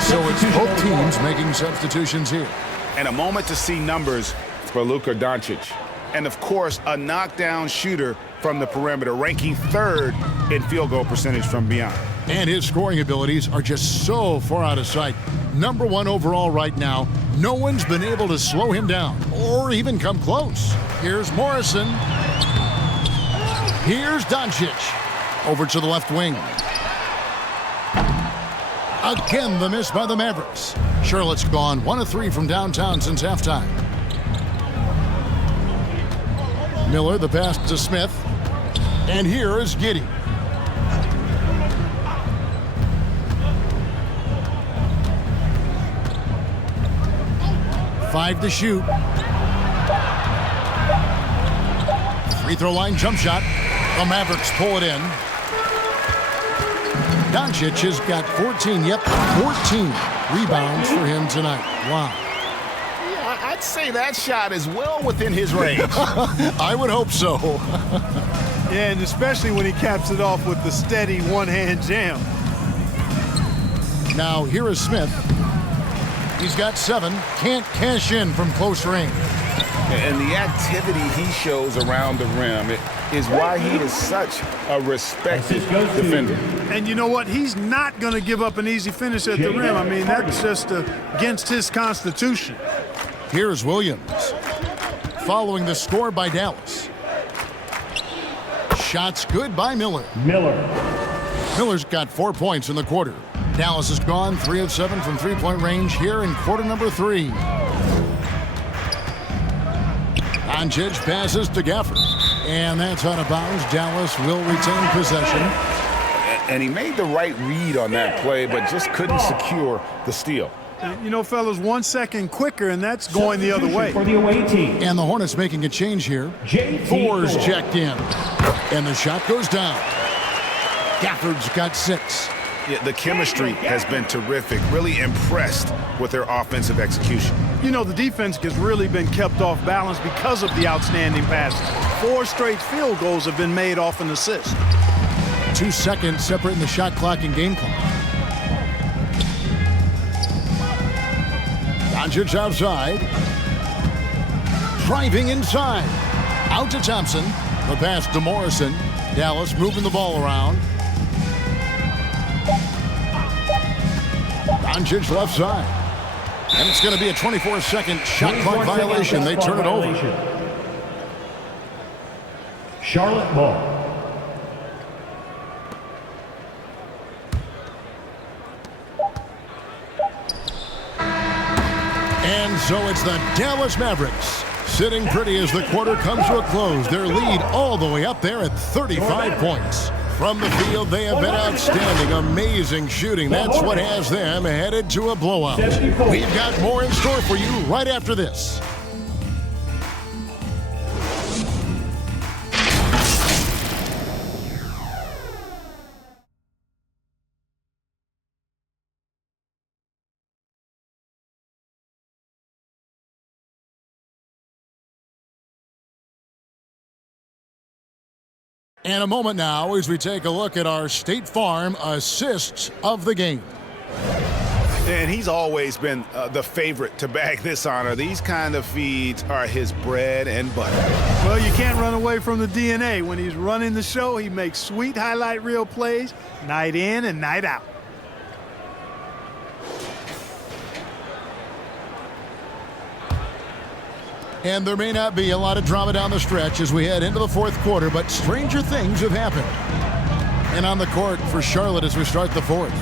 So it's both teams making substitutions here. And a moment to see numbers for Luka Doncic. and, of course, a knockdown shooter from the perimeter, ranking 3rd in field goal percentage from beyond. And his scoring abilities are just so far out of sight. Number 1 overall right now. No one's been able to slow him down or even come close. Here's Morrison. Here's Doncic. Over to the left wing. Again, the miss by the Mavericks. Charlotte's gone 1 of 3 from downtown since halftime. Miller, the pass to Smith. And here is Giddey. Five to shoot. Free throw line jump shot. The Mavericks pull it in. Doncic has got 14 rebounds for him tonight. Wow. Yeah, I'd say that shot is well within his range. I would hope so. Yeah, and especially when he caps it off with the steady one-hand jam. Now here is Smith. He's got 7. Can't cash in from close range. And the activity he shows around the rim is why he is such a respected defender. And you know what? He's not going to give up an easy finish at the rim. I mean, that's just against his constitution. Here's Williams. Following the score by Dallas. Shots good by Miller. Miller's got 4 points in the quarter. Dallas has gone 3 of 7 from three-point range here in quarter number 3. Doncic passes to Gafford. And that's out of bounds. Dallas will retain possession. And he made the right read on that play, but just couldn't secure the steal. You know, fellas, 1 second quicker, and that's going the other way. For the away team. And the Hornets making a change here. Thor's checked in. And the shot goes down. Gafford's got 6. Yeah, the chemistry has been terrific. Really impressed with their offensive execution. You know, the defense has really been kept off balance because of the outstanding passes. 4 straight field goals have been made off an assist. 2 seconds separating the shot clock and game clock. Doncic outside. Driving inside. Out to Thompson. The pass to Morrison. Dallas moving the ball around. Doncic left side. And it's going to be a 24-second shot clock violation. They turn it over. Charlotte ball. And so it's the Dallas Mavericks sitting pretty as the quarter comes to a close. Their lead all the way up there at 35 points. From the field, they have been outstanding. Amazing shooting. That's what has them headed to a blowout. We've got more in store for you right after this. And a moment now as we take a look at our State Farm assists of the game. And he's always been the favorite to bag this honor. These kind of feeds are his bread and butter. Well, you can't run away from the DNA. When he's running the show, he makes sweet highlight reel plays night in and night out. And there may not be a lot of drama down the stretch as we head into the fourth quarter, but stranger things have happened. And on the court for Charlotte as we start the fourth.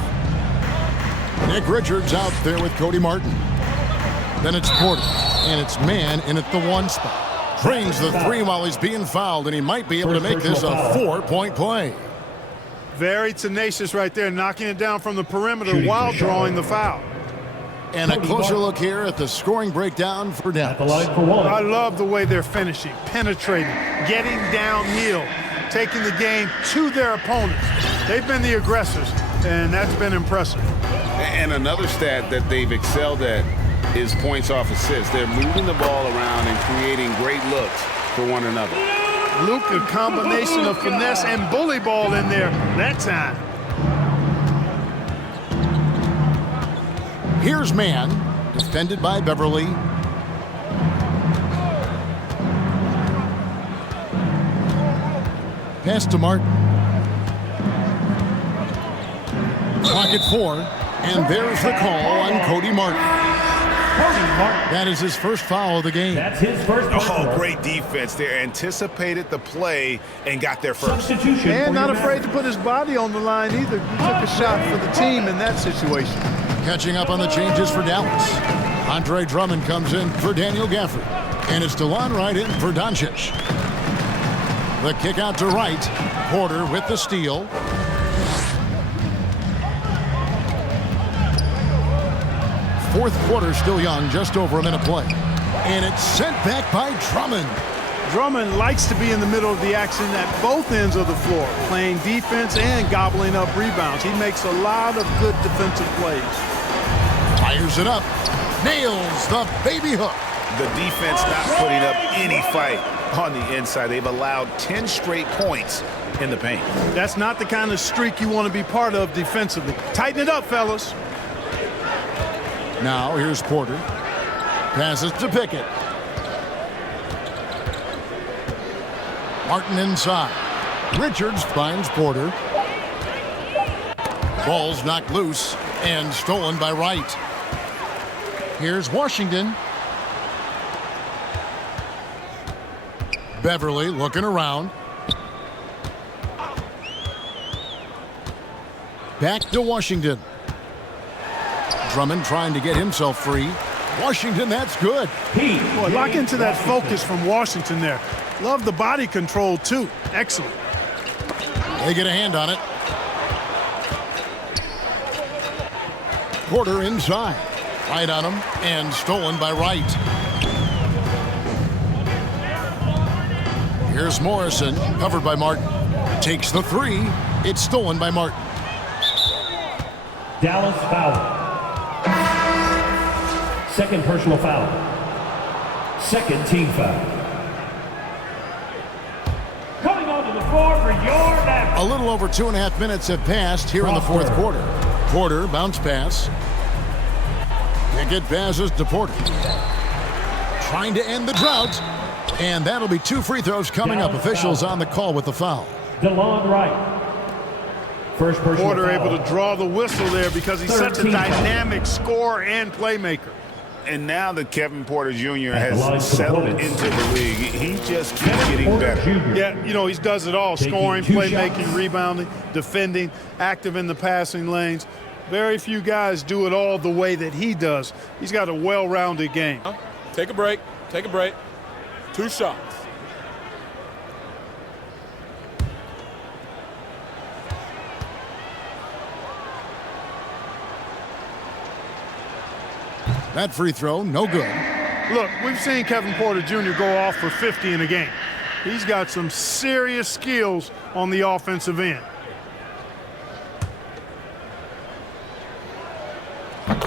Nick Richards out there with Cody Martin. Then it's Porter, and it's man in at the 1 spot. Drains the 3 while he's being fouled, and he might be able to make this a 4-point play. Very tenacious right there, knocking it down from the perimeter while drawing the foul. And a closer look here at the scoring breakdown for Dallas. I love the way they're finishing, penetrating, getting downhill, taking the game to their opponents. They've been the aggressors, and that's been impressive. And another stat that they've excelled at is points off assists. They're moving the ball around and creating great looks for one another. Luke, a combination of finesse and bully ball in there that time. Here's man, defended by Beverly. Pass to Martin. Clock at 4. And there's the call on Cody Martin. That is his first foul of the game. That's his first. Oh, great defense there. Anticipated the play and got there first. Substitution. And not afraid to put his body on the line either. He took a shot for the team in that situation. Catching up on the changes for Dallas. Andre Drummond comes in for Daniel Gafford. And it's DeLon Wright in for Doncic. The kick out to Wright. Porter with the steal. Fourth quarter still young, just over a minute play. And it's sent back by Drummond. Drummond likes to be in the middle of the action at both ends of the floor, playing defense and gobbling up rebounds. He makes a lot of good defensive plays. Fires it up. Nails the baby hook. The defense not putting up any fight on the inside. They've allowed 10 straight points in the paint. That's not the kind of streak you want to be part of defensively. Tighten it up, fellas. Now here's Porter. Passes to Pickett. Martin inside. Richards finds Porter. Ball's knocked loose and stolen by Wright. Here's Washington. Beverly looking around. Back to Washington. Drummond trying to get himself free. Washington, that's good. Boy, lock into that focus from Washington there. Love the body control, too. Excellent. They get a hand on it. Porter inside. Right on him and stolen by Wright. Here's Morrison, covered by Martin. Takes the three. It's stolen by Martin. Dallas foul. Second personal foul. Second team foul. Coming onto the floor for your Mavericks. A little over 2.5 minutes have passed here in the fourth quarter. Porter, bounce pass. Pickett passes to Porter. Trying to end the drought. And that'll be 2 free throws coming up. Officials on the call with the foul. DeLon Wright. First personal Porter foul. able to draw the whistle there because he's such a dynamic scorer and playmaker. And now that Kevin Porter Jr. has settled into the league, he just keeps getting better. Yeah, you know, he does it all. Scoring, playmaking, rebounding, defending, active in the passing lanes. Very few guys do it all the way that he does. He's got a well-rounded game. Take a break. Take a break. 2 shots. That free throw, no good. Look, we've seen Kevin Porter Jr. go off for 50 in a game. He's got some serious skills on the offensive end.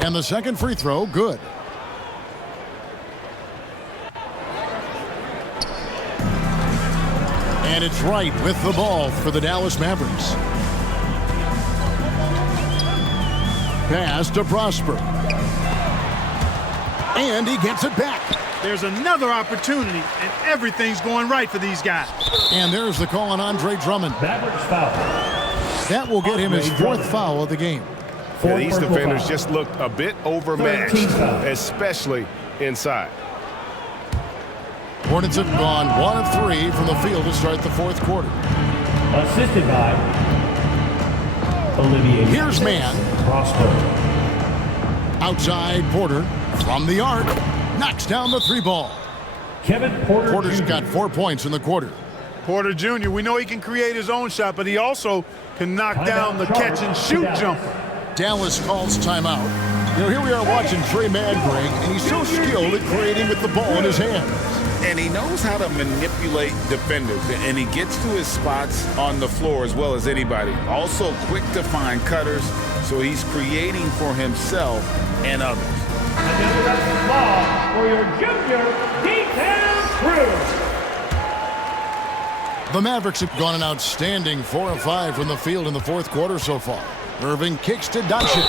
And the second free throw, good. And it's Wright with the ball for the Dallas Mavericks. Pass to Prosper. And he gets it back. There's another opportunity, and everything's going right for these guys. And there's the call on Andre Drummond. Mavericks foul. That will get him his 4th foul of the game. Yeah, these defenders just looked a bit overmatched, especially inside. Hornets have gone 1 of 3 from the field to start the fourth quarter. Assisted by Olivier. Here's man. Prosper. Outside Porter from the arc. Knocks down the 3 ball. Kevin Porter Porter's Jr. got 4 points in the quarter. Porter Jr., we know he can create his own shot, but he also can knock down the catch-and-shoot jumper. Dallas calls timeout. You know, here we are watching Trey Mann, and he's so skilled at creating with the ball in his hands. And he knows how to manipulate defenders, and he gets to his spots on the floor as well as anybody. Also quick to find cutters, so he's creating for himself and others. And then the rest of the ball for your junior defense crew. The Mavericks have gone an outstanding 4 of 5 from the field in the fourth quarter so far. Irving kicks to Doncic.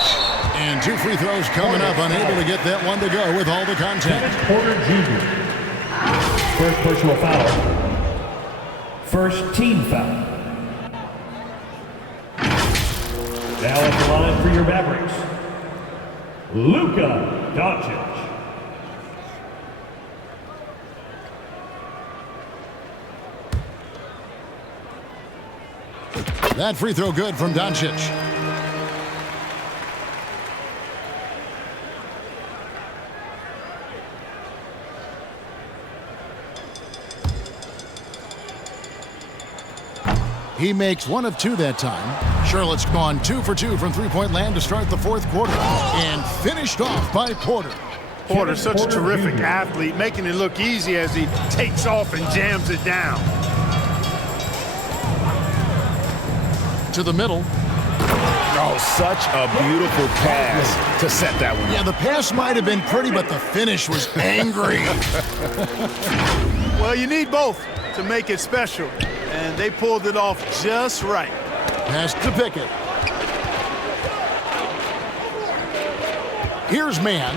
And 2 free throws coming up, unable to get that one to go with all the contact. Kevin Porter Jr. First personal foul. First team foul. Now at the line for your Mavericks, Luka Doncic. That free throw good from Doncic. He makes 1 of 2 that time. Charlotte's gone 2 for 2 from three-point land to start the fourth quarter and finished off by Porter. Porter's such a terrific athlete, making it look easy as he takes off and jams it down. To the middle. Oh, such a beautiful pass to set that one. Yeah, the pass might have been pretty, but the finish was angry. Well, you need both to make it special, and they pulled it off just right. Pass to Pickett. Here's Man.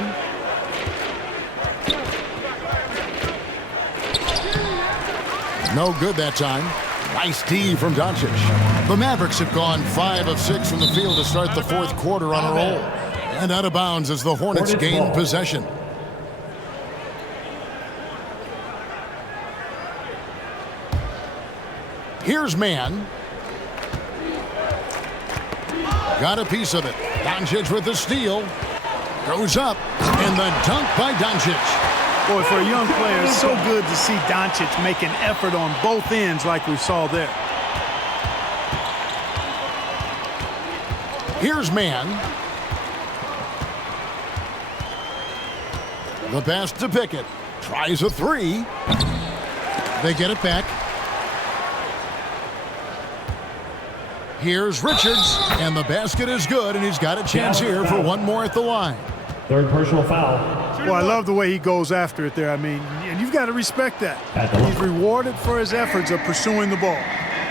No good that time. Nice D from Doncic. The Mavericks have gone 5 of 6 from the field to start the fourth quarter on a roll. And out of bounds as the Hornets gain possession. Here's Man. Got a piece of it. Doncic with the steal. Goes up. And the dunk by Doncic. Boy, for a young player, it's so good to see Doncic make an effort on both ends like we saw there. Here's Man. The pass to Pickett. Tries a 3. They get it back. Here's Richards, and the basket is good, and he's got a chance here for 1 more at the line. Third personal foul. Well, I love the way he goes after it there. I mean, and you've got to respect that. He's rewarded for his efforts of pursuing the ball.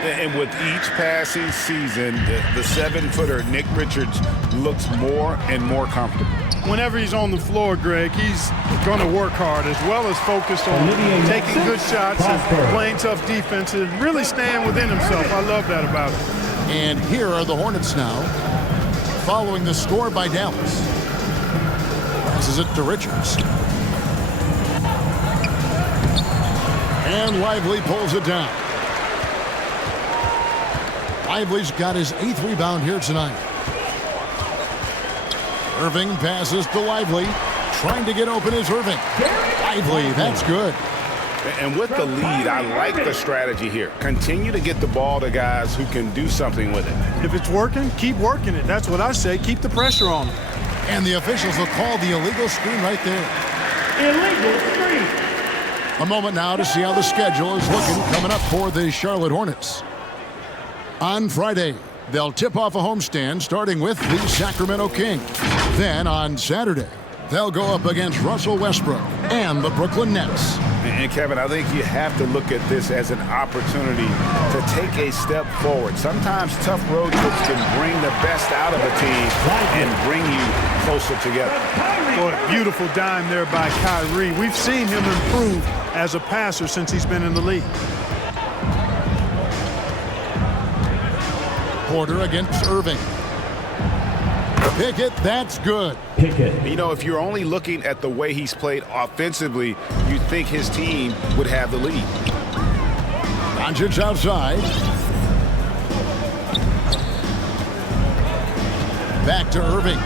And with each passing season, the 7-footer Nick Richards looks more and more comfortable. Whenever he's on the floor, Greg, he's going to work hard as well as focused on taking good shots and playing tough defense and really staying within himself. I love that about him. And here are the Hornets now, following the score by Dallas. Passes it to Richards. And Lively pulls it down. Lively's got his 8th rebound here tonight. Irving passes to Lively. Trying to get open is Irving. Lively, that's good. And with the lead, I like the strategy here. Continue to get the ball to guys who can do something with it. If it's working, keep working it. That's what I say. Keep the pressure on them. And the officials will call the illegal screen right there. Illegal screen. A moment now to see how the schedule is looking coming up for the Charlotte Hornets. On Friday, they'll tip off a homestand starting with the Sacramento Kings. Then on Saturday, they'll go up against Russell Westbrook and the Brooklyn Nets. And Kevin, I think you have to look at this as an opportunity to take a step forward. Sometimes tough road trips can bring the best out of a team and bring you closer together. Boy, beautiful dime there by Kyrie. We've seen him improve as a passer since he's been in the league. Porter against Irving. Pickett, that's good. Pickett. You know, if you're only looking at the way he's played offensively, you'd think his team would have the lead. Doncic outside. Back to Irving.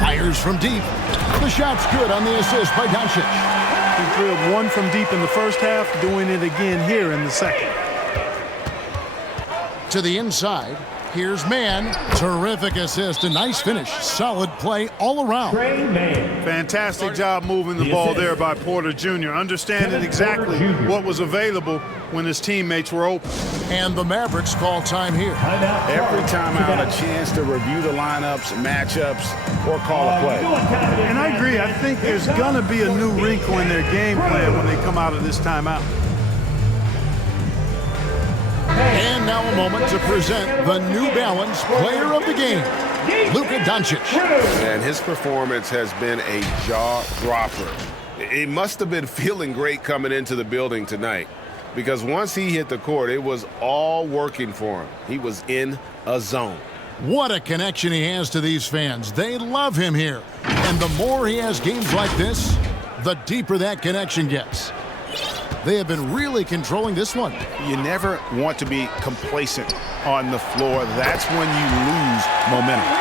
Fires from deep. The shot's good on the assist by Doncic. He drilled 1 from deep in the first half, doing it again here in the second. To the inside. Here's Man. Terrific assist. A nice finish. Solid play all around. Fantastic job moving the ball there by Porter Jr., understanding exactly what was available when his teammates were open. And the Mavericks call time here. Every timeout, a chance to review the lineups, matchups, or call a play. And I agree. I think there's going to be a new wrinkle in their game plan when they come out of this timeout. And now a moment to present the New Balance Player of the Game, Luka Doncic. And his performance has been a jaw-dropper. He must have been feeling great coming into the building tonight, because once he hit the court, it was all working for him. He was in a zone. What a connection he has to these fans. They love him here. And the more he has games like this, the deeper that connection gets. They have been really controlling this one. You never want to be complacent on the floor. That's when you lose momentum.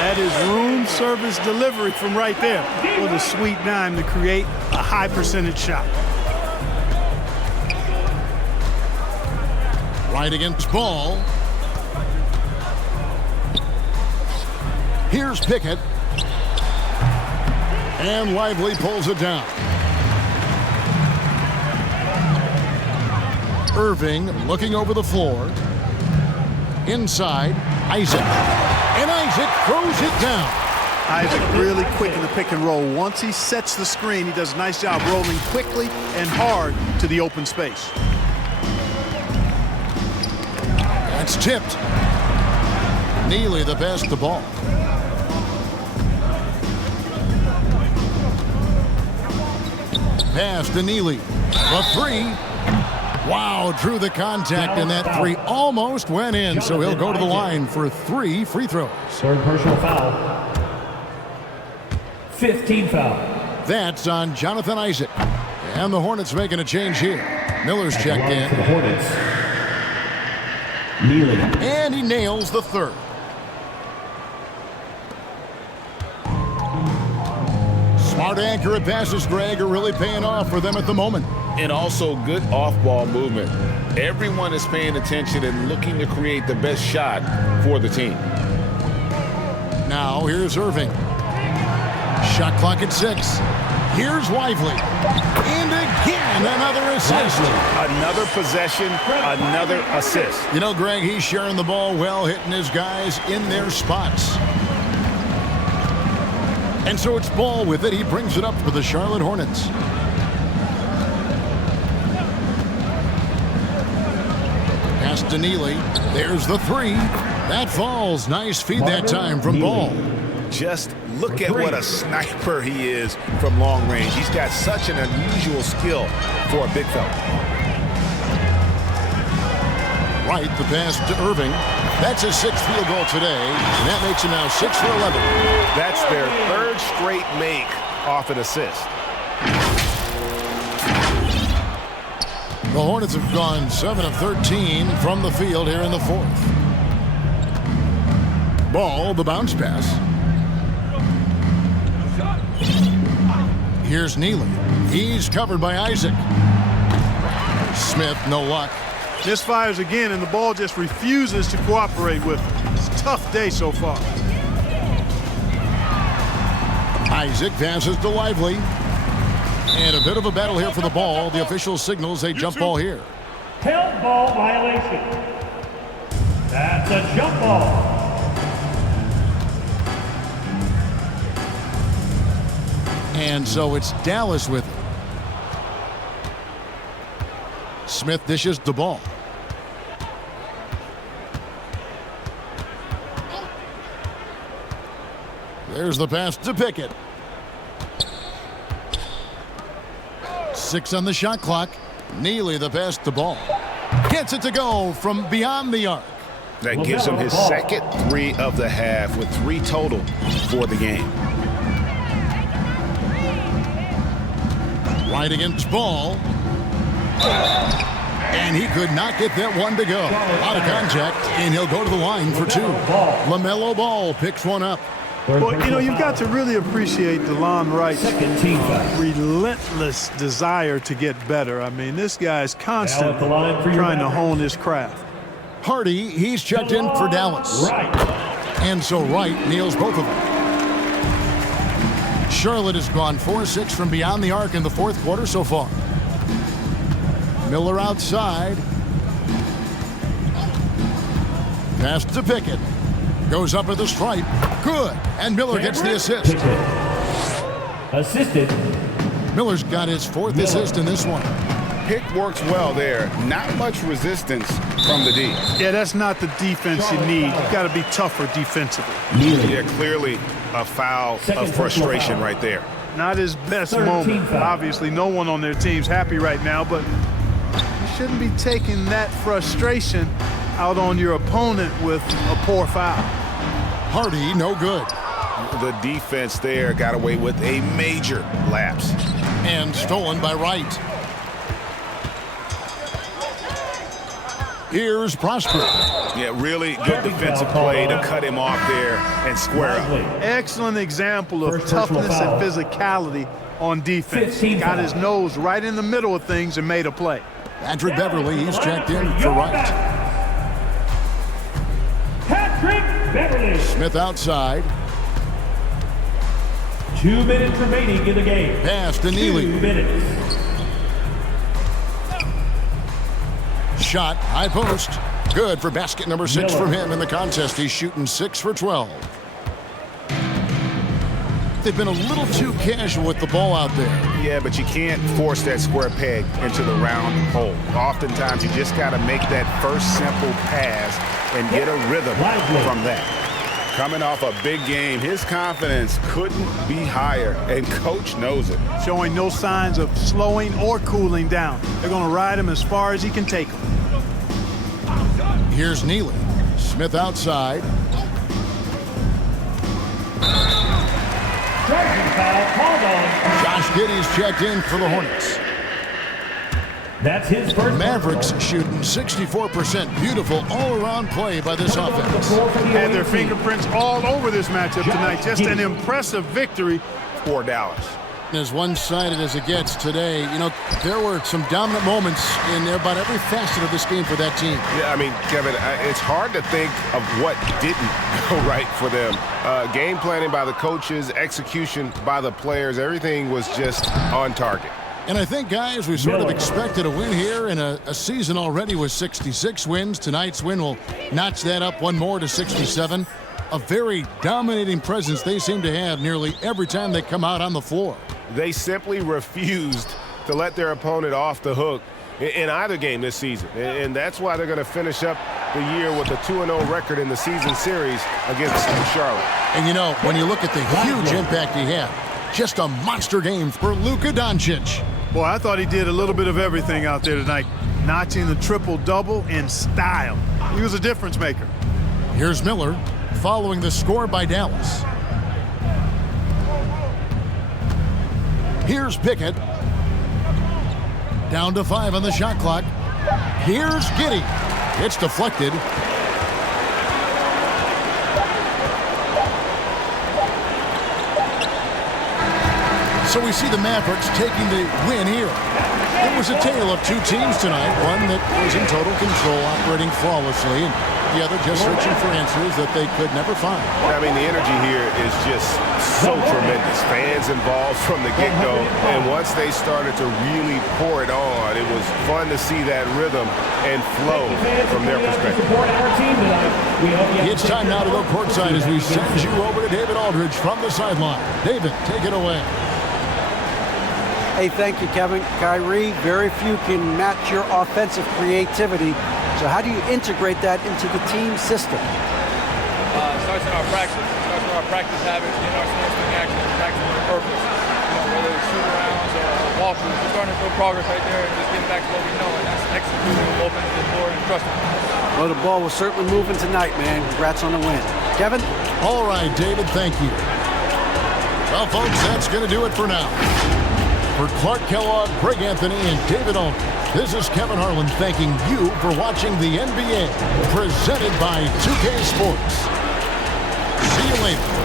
That is room service delivery from right there. What a sweet dime to create a high percentage shot. Right against Ball. Here's Pickett. And Lively pulls it down. Irving looking over the floor. Inside, Isaac. And Isaac throws it down. Isaac really quick in the pick and roll. Once he sets the screen, he does a nice job rolling quickly and hard to the open space. That's tipped. Neely the pass the ball. Pass to Neely. The three. Wow, drew the contact, and that three almost went in, so he'll go to the line for 3 free throws. Third personal foul. 15 foul. That's on Jonathan Isaac. And the Hornets making a change here. Miller's checked in. The Hornets. Neely. And he nails the third. Smart accurate passes, Greg, are really paying off for them at the moment. And also good off-ball movement. Everyone is paying attention and looking to create the best shot for the team. Now here's Irving. Shot clock at 6. Here's Lively. And again, another assist. Another possession, another assist. You know, Greg, he's sharing the ball well, hitting his guys in their spots. And so it's Ball with it. He brings it up for the Charlotte Hornets. Pass to Neely. There's the three. That falls. Nice feed that time from Ball. Just look at what a sniper he is from long range. He's got such an unusual skill for a big fella. Right, the pass to Irving. That's his 6th field goal today, and that makes him now 6 for 11. That's their 3rd straight make off an assist. The Hornets have gone 7 of 13 from the field here in the 4th. Ball, the bounce pass. Here's Neely. He's covered by Isaac. Smith, no luck. Misfires again, and the ball just refuses to cooperate with him. It's a tough day so far. Isaac passes to Lively. And a bit of a battle here for the ball. The official signals a jump ball here. Held ball violation. That's a jump ball. And so it's Dallas with it. Smith dishes the ball. There's the pass to Pickett. 6 on the shot clock. Neely the pass to Ball. Gets it to go from beyond the arc. That gives him his 2nd 3 of the half with 3 total for the game. Right against Ball. And he could not get that one to go. Out of contact, and he'll go to the line for 2. LaMelo Ball picks one up. Well, you know, you've got to really appreciate DeLon Wright's relentless desire to get better. I mean, this guy's constantly trying to hone his craft. Hardy, he's checked in for Dallas. And so Wright nails both of them. Charlotte has gone 4-6 from beyond the arc in the 4th quarter so far. Miller outside. Pass to Pickett. Goes up at the stripe. Good. And Miller gets the assist. Assisted. Miller's got his 4th assist in this one. Pick works well there. Not much resistance from the D. Yeah, that's not the defense you need. You've got to be tougher defensively. Yeah, clearly a foul of frustration right there. Not his best moment. Obviously, no one on their team's happy right now, but you shouldn't be taking that frustration out on your opponent with a poor foul. Hardy, no good. The defense there got away with a major lapse. And stolen by Wright. Here's Prosper. Yeah, really good defensive play to cut him off there and square up. Excellent example of toughness and physicality on defense. Got his nose right in the middle of things and made a play. Patrick Beverly, he's checked in for Wright. Patrick Beverly. Smith outside. 2 minutes remaining in the game. Pass to Neely. 2 minutes. Shot, high post. Good for basket number 6 from him in the contest. He's shooting 6 for 12. They've been a little too casual with the ball out there. Yeah, but you can't force that square peg into the round hole. Oftentimes, you just got to make that first simple pass and get a rhythm from that. Coming off a big game, his confidence couldn't be higher, and coach knows it. Showing no signs of slowing or cooling down. They're going to ride him as far as he can take him. Here's Neely. Smith outside. Josh Giddey's checked in for the Hornets. That's his first. Mavericks shooting 64%. Beautiful all-around play by this offense. Had their fingerprints all over this matchup tonight. Just an impressive victory for Dallas. As one-sided as it gets today, you know, there were some dominant moments in about every facet of this game for that team. Yeah, I mean, Kevin, it's hard to think of what didn't go right for them. Game planning by the coaches, execution by the players, everything was just on target. And I think, guys, we sort of expected a win here in a season already with 66 wins. Tonight's win will notch that up one more to 67. A very dominating presence they seem to have nearly every time they come out on the floor. They simply refused to let their opponent off the hook in either game this season. And that's why they're going to finish up the year with a 2-0 record in the season series against Charlotte. And, you know, when you look at the huge impact he had, just a monster game for Luka Doncic. Boy, I thought he did a little bit of everything out there tonight, notching the triple-double in style. He was a difference maker. Here's Miller following the score by Dallas. Here's Pickett. Down to 5 on the shot clock. Here's Giddey. It's deflected. So we see the Mavericks taking the win here. It was a tale of two teams tonight. One that was in total control, operating flawlessly, and the other just searching for answers that they could never find. I mean, the energy here is just so tremendous. Fans involved from the get-go, and once they started to really pour it on, it was fun to see that rhythm and flow from their perspective. It's time now to go courtside as we send you over to David Aldridge from the sideline. David, take it away. Hey, thank you, Kevin. Kyrie, very few can match your offensive creativity. So how do you integrate that into the team system? It starts in our practice. It starts with our practice habits, getting our stance in action, practice with purpose. You know, whether it's shoot-arounds or walkthroughs, we're starting to show progress right there and just getting back to what we know, and that's executing, opening the door, and trusting. Well, the ball was certainly moving tonight, man. Congrats on the win. Kevin? All right, David, thank you. Well, folks, that's going to do it for now. For Clark Kellogg, Greg Anthony, and David Aldridge, this is Kevin Harlan thanking you for watching the NBA, presented by 2K Sports. See you later.